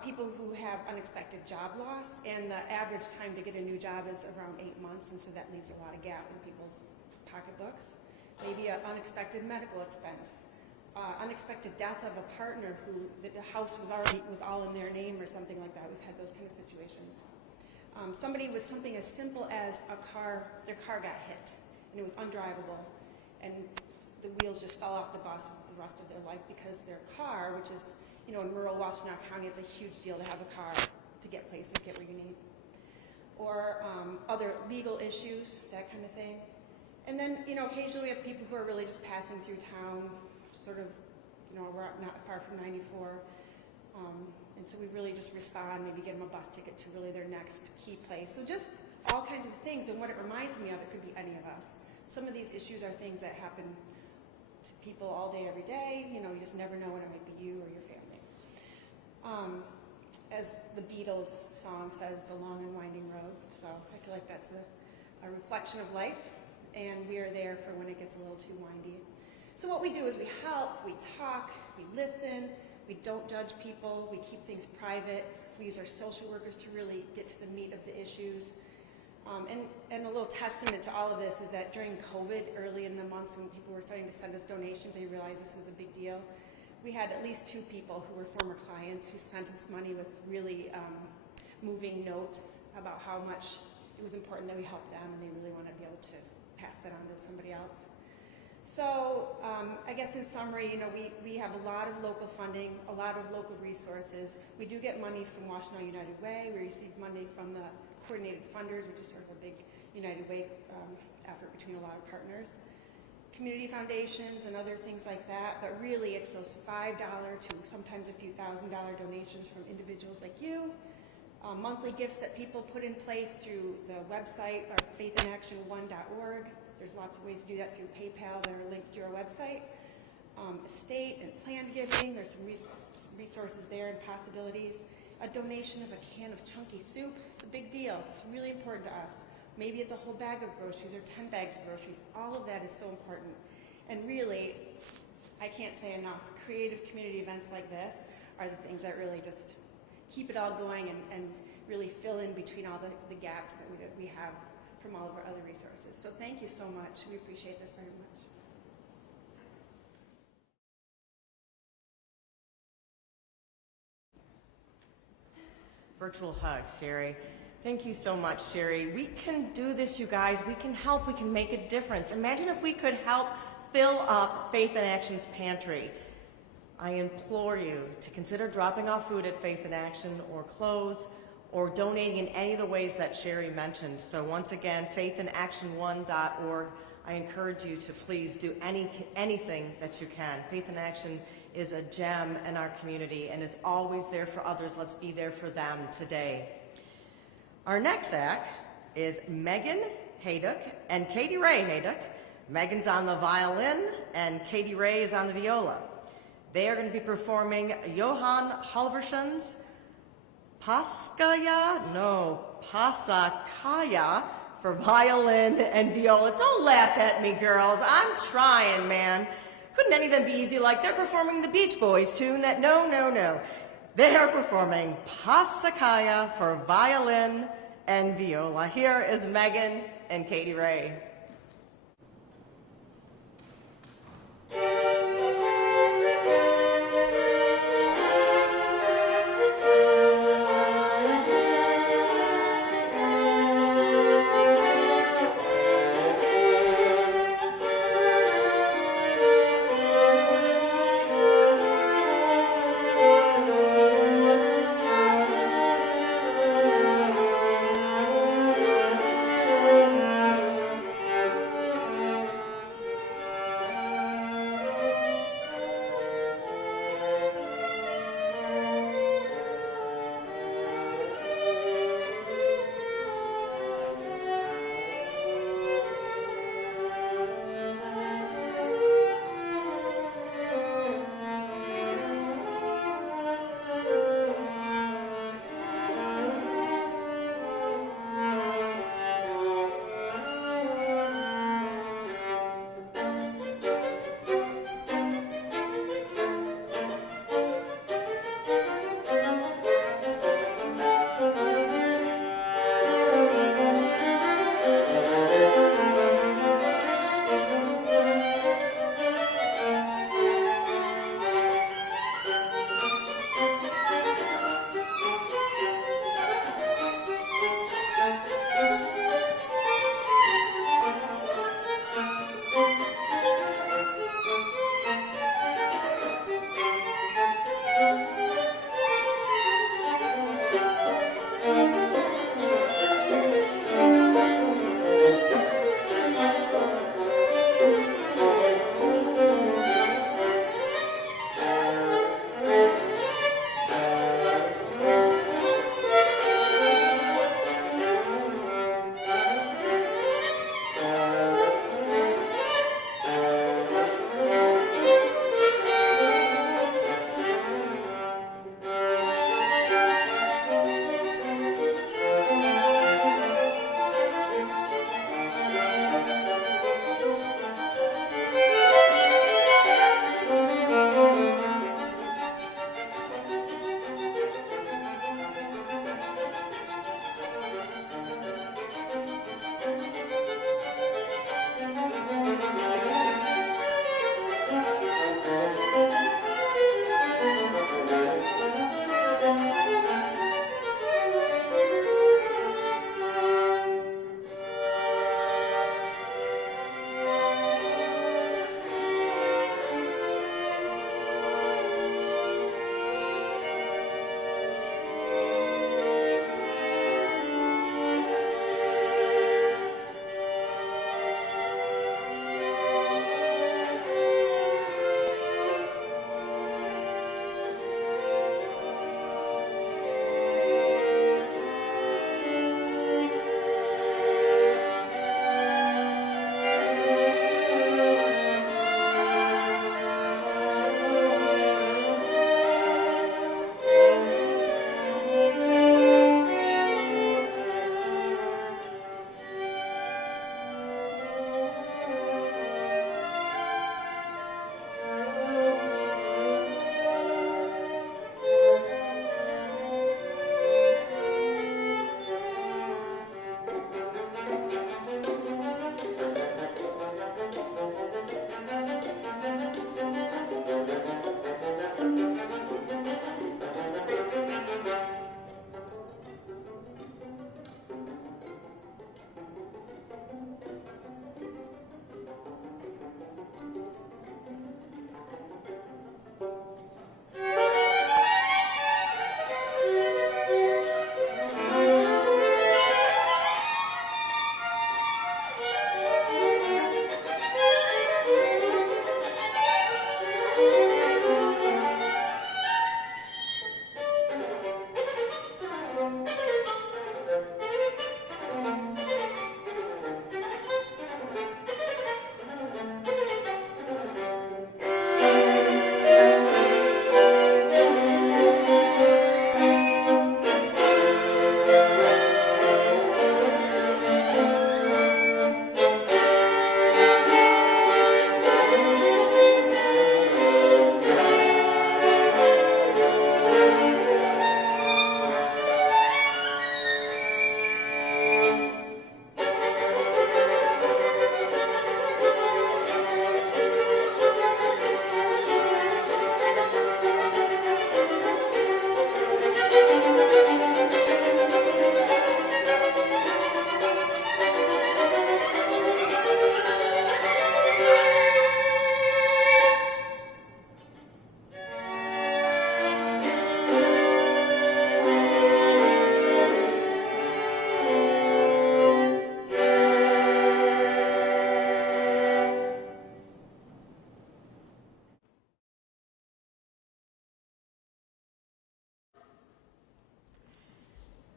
People who have unexpected job loss, and the average time to get a new job is around 8 months, and so that leaves a lot of gap in people's pocketbooks. Maybe an unexpected medical expense. Unexpected death of a partner who the house was all in their name or something like that. We've had those kind of situations. Somebody with something as simple as their car got hit and it was undrivable, and the wheels just fell off the bus the rest of their life because their car, which is, in rural Washtenaw County, it's a huge deal to have a car to get places, get where you need. Or other legal issues, that kind of thing. And then, occasionally we have people who are really just passing through town, sort of, we're not far from 94. And so we really just respond, maybe get them a bus ticket to really their next key place. So just all kinds of things, and what it reminds me of, it could be any of us. Some of these issues are things that happen to people all day, every day. You just never know when it might be you or your family. As the Beatles song says, it's a long and winding road. So I feel like that's a reflection of life, and we are there for when it gets a little too windy. So what we do is we help, we talk, we listen, we don't judge people, we keep things private, we use our social workers to really get to the meat of the issues. And a little testament to all of this is that during COVID, early in the months when people were starting to send us donations, they realized this was a big deal. We had at least 2 people who were former clients who sent us money with really moving notes about how much it was important that we help them, and they really want to be able to pass that on to somebody else. So I guess in summary, we have a lot of local funding, a lot of local resources. We do get money from Washtenaw United Way. We receive money from the Coordinated Funders, which is sort of a big United Way effort between a lot of partners. Community foundations and other things like that, but really it's those $5 to sometimes a few $1,000 donations from individuals like you, monthly gifts that people put in place through the website, or faithinaction1.org. There's lots of ways to do that through PayPal that are linked through our website. Estate and planned giving, there's some resources there and possibilities. A donation of a can of chunky soup, it's a big deal. It's really important to us. Maybe it's a whole bag of groceries or 10 bags of groceries. All of that is so important. And really, I can't say enough, creative community events like this are the things that really just keep it all going and really fill in between all the gaps that we have from all of our other resources. So thank you so much. We appreciate this very much. Virtual hug, Sheri. Thank you so much, Sheri. We can do this, you guys. We can help. We can make a difference. Imagine if we could help fill up Faith in Action's pantry. I implore you to consider dropping off food at Faith in Action, or clothes, or donating in any of the ways that Sheri mentioned. So once again, faithinaction1.org. I encourage you to please do anything that you can. Faith in Action is a gem in our community and is always there for others. Let's be there for them today. Our next act is Megan Hayduk and Katie Ray Hayduk. Megan's on the violin and Katie Ray is on the viola. They are going to be performing Johann Halvorsson's Passacaglia for violin and viola. Don't laugh at me, girls. I'm trying, man. Couldn't any of them be easy like they're performing the Beach Boys tune that, no. They are performing Passacaglia for violin and viola. Here is Megan and Katie Ray.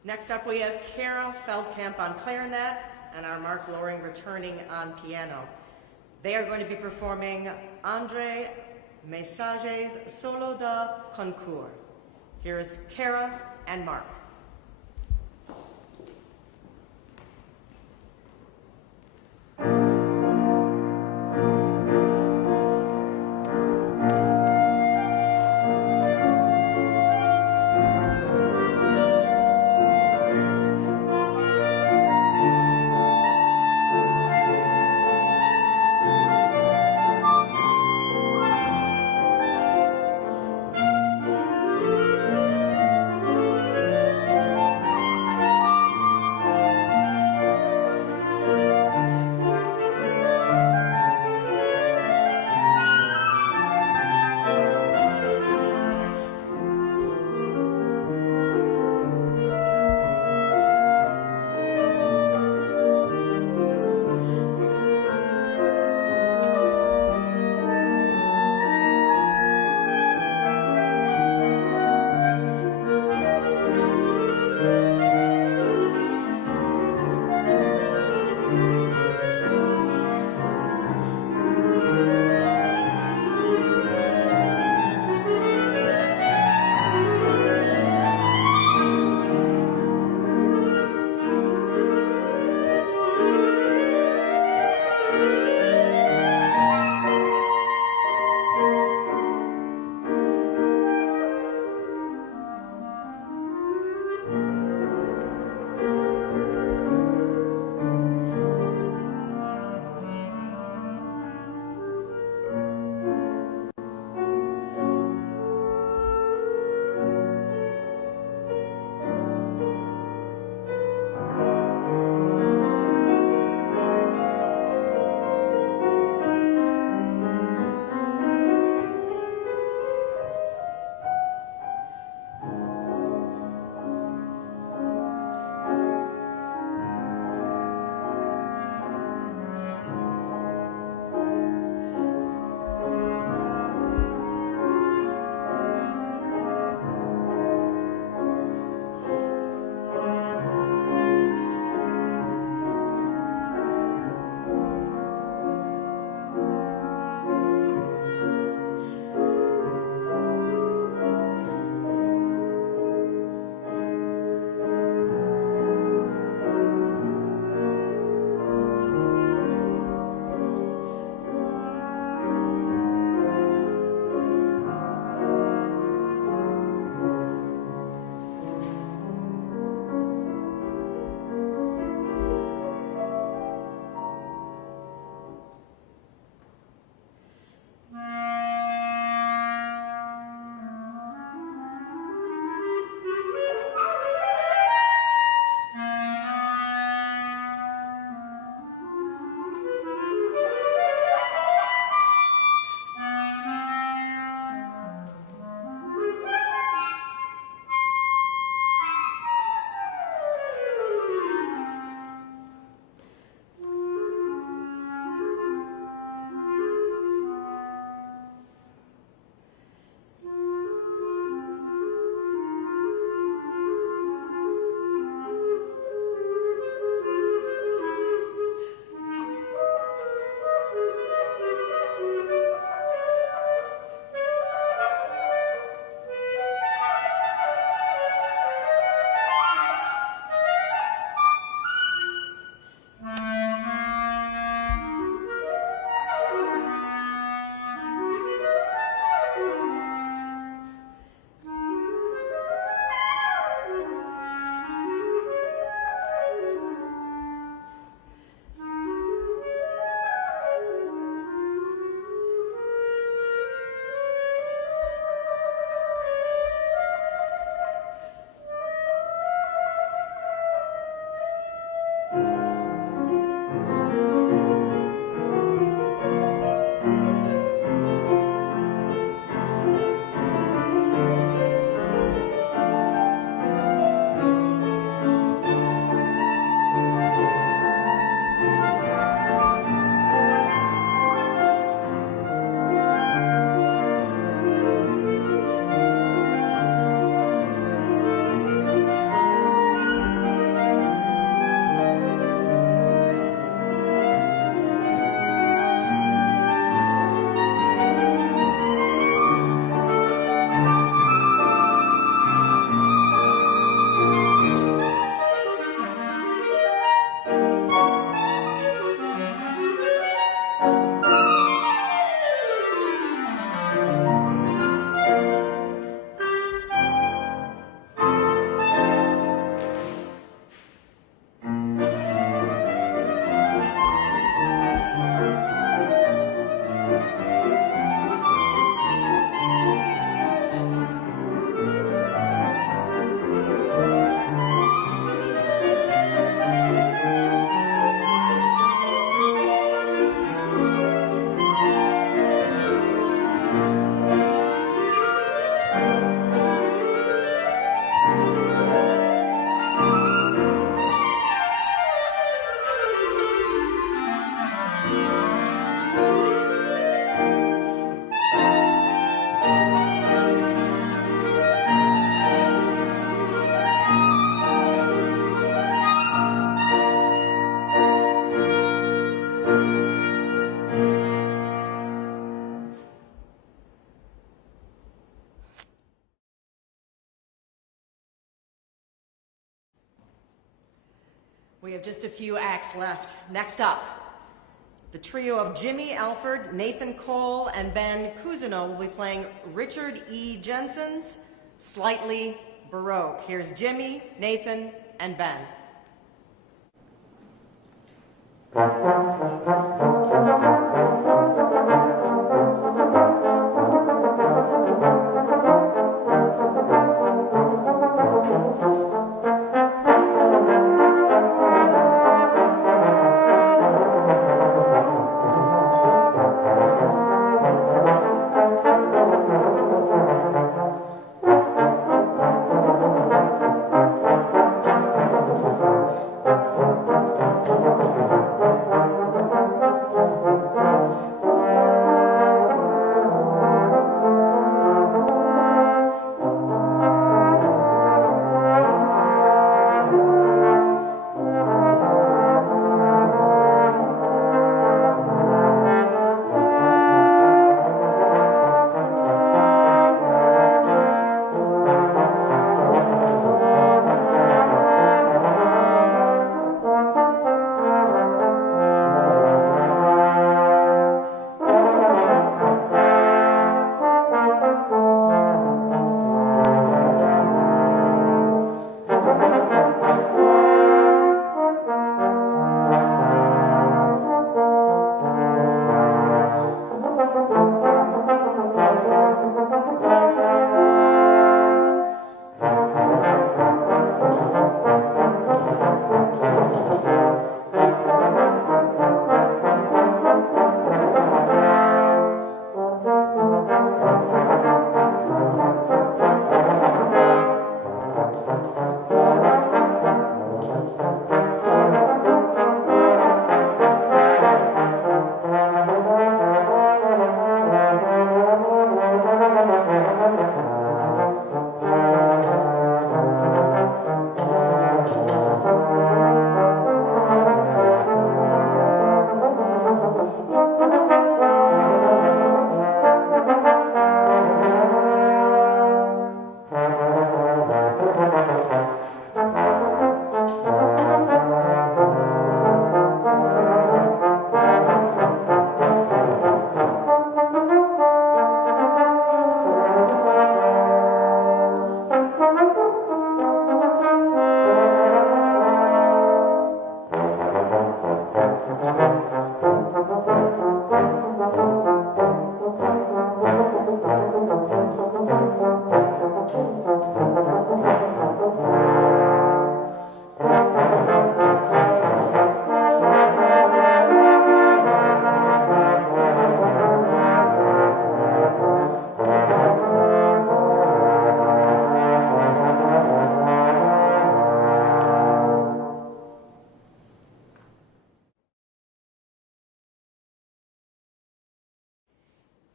Next up, we have Kara Feldkamp on clarinet and our Mark Loring returning on piano. They are going to be performing André Message's Solo da Concours. Here is Kara and Mark. We have just a few acts left. Next up, the trio of Jimmy Alford, Nathan Cole, and Ben Cousino will be playing Richard E. Jensen's Slightly Baroque. Here's Jimmy, Nathan, and Ben.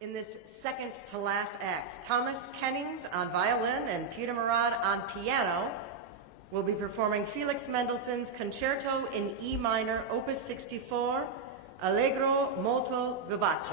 In this second to last act, Thomas Kennings on violin and Peter Mourad on piano will be performing Felix Mendelssohn's Concerto in E minor, Opus 64, Allegro molto vivace.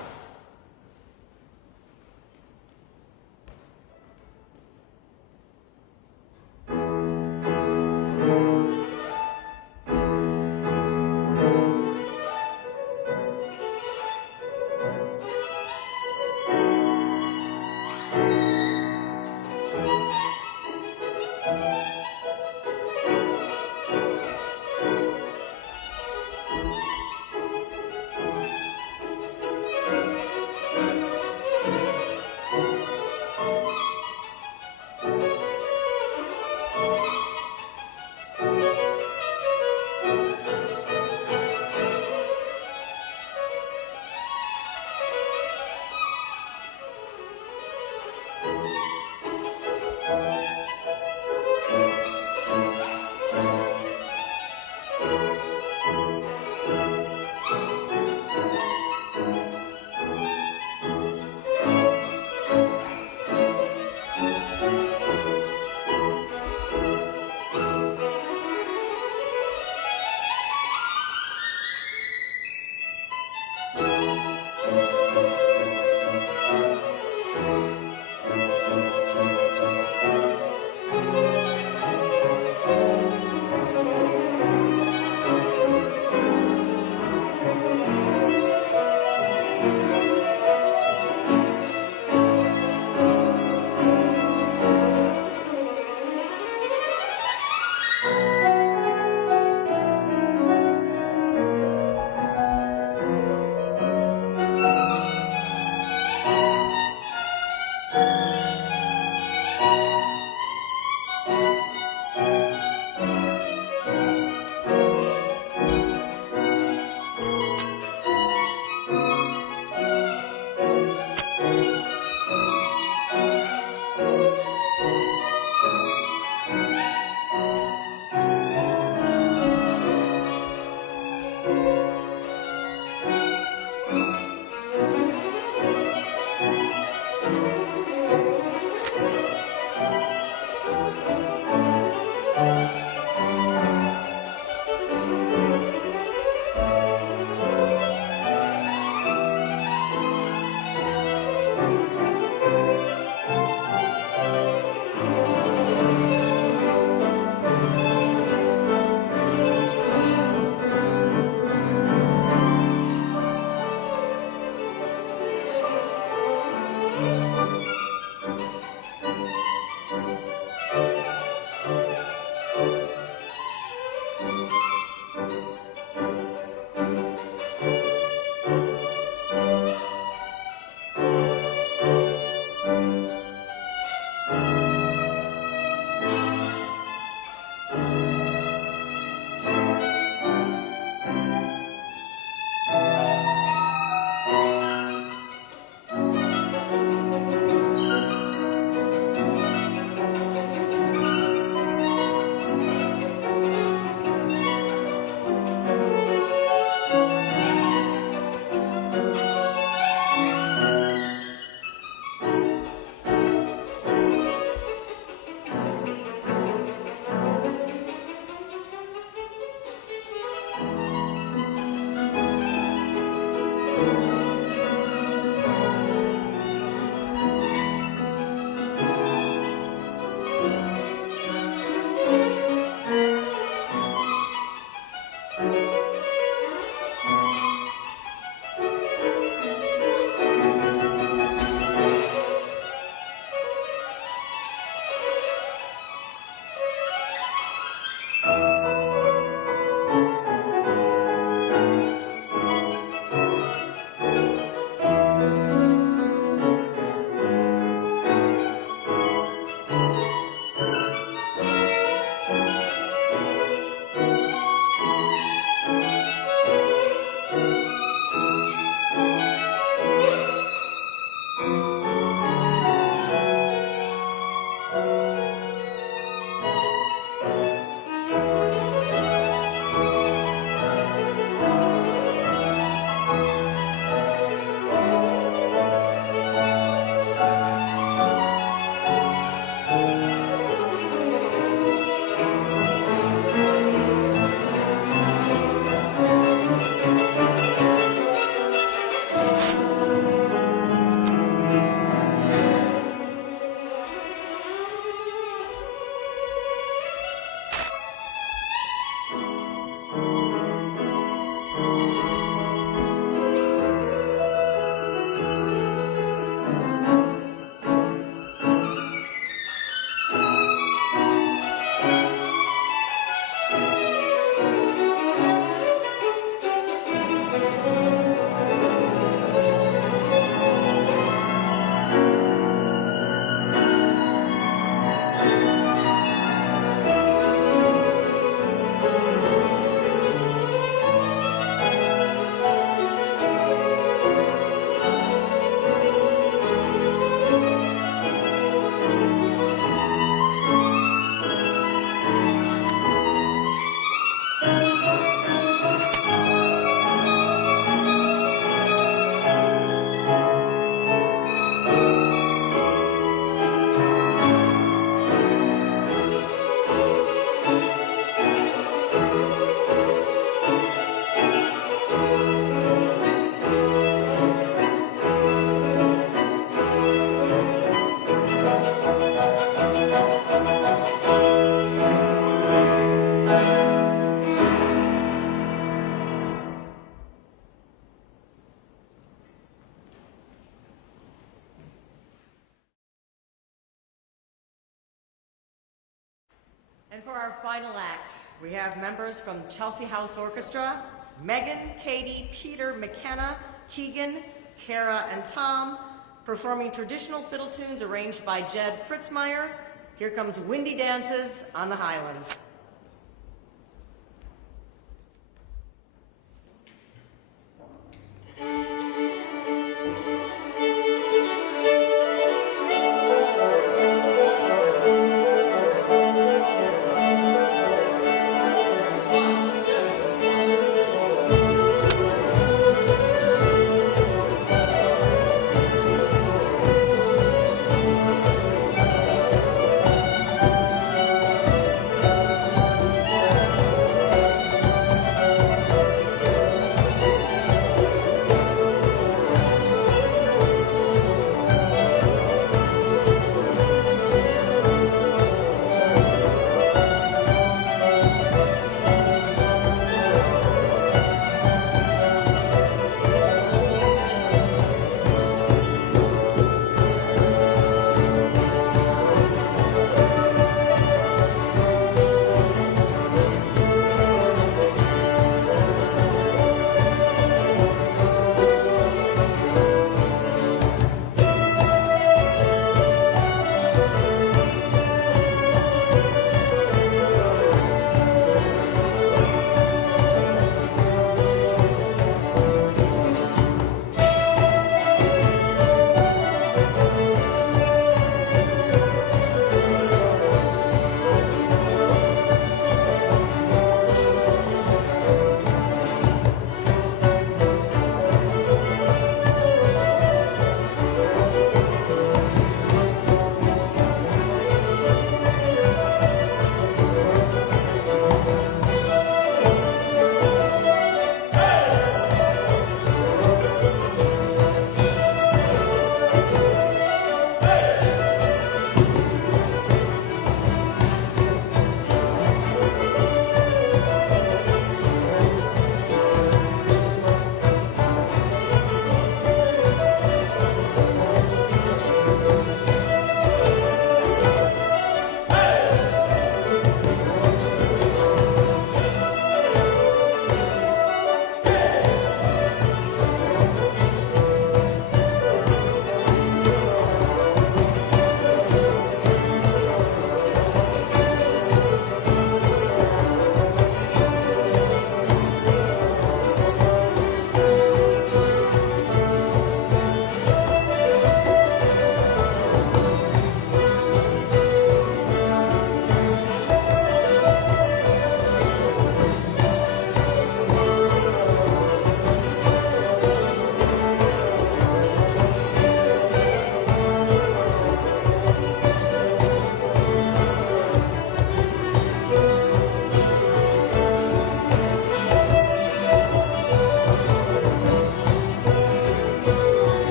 And for our final act, we have members from Chelsea House Orchestra, Megan, Katie, Peter, Makenna, Keegan, Kara, and Tom, performing traditional fiddle tunes arranged by Jed Fritzmeyer. Here comes Windy Dances on the Highlands.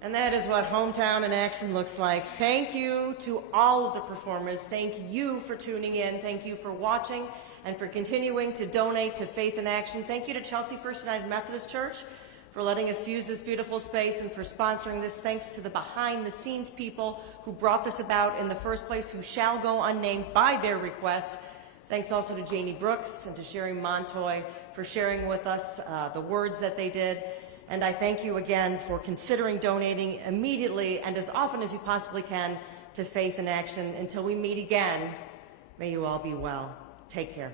And that is what Hometown in Action looks like. Thank you to all of the performers. Thank you for tuning in. Thank you for watching and for continuing to donate to Faith in Action. Thank you to Chelsea First United Methodist Church for letting us use this beautiful space and for sponsoring this. Thanks to the behind-the-scenes people who brought this about in the first place, who shall go unnamed by their request. Thanks also to Janie Brooks and to Sheri Montoye for sharing with us the words that they did. And I thank you again for considering donating immediately and as often as you possibly can to Faith in Action. Until we meet again, may you all be well. Take care.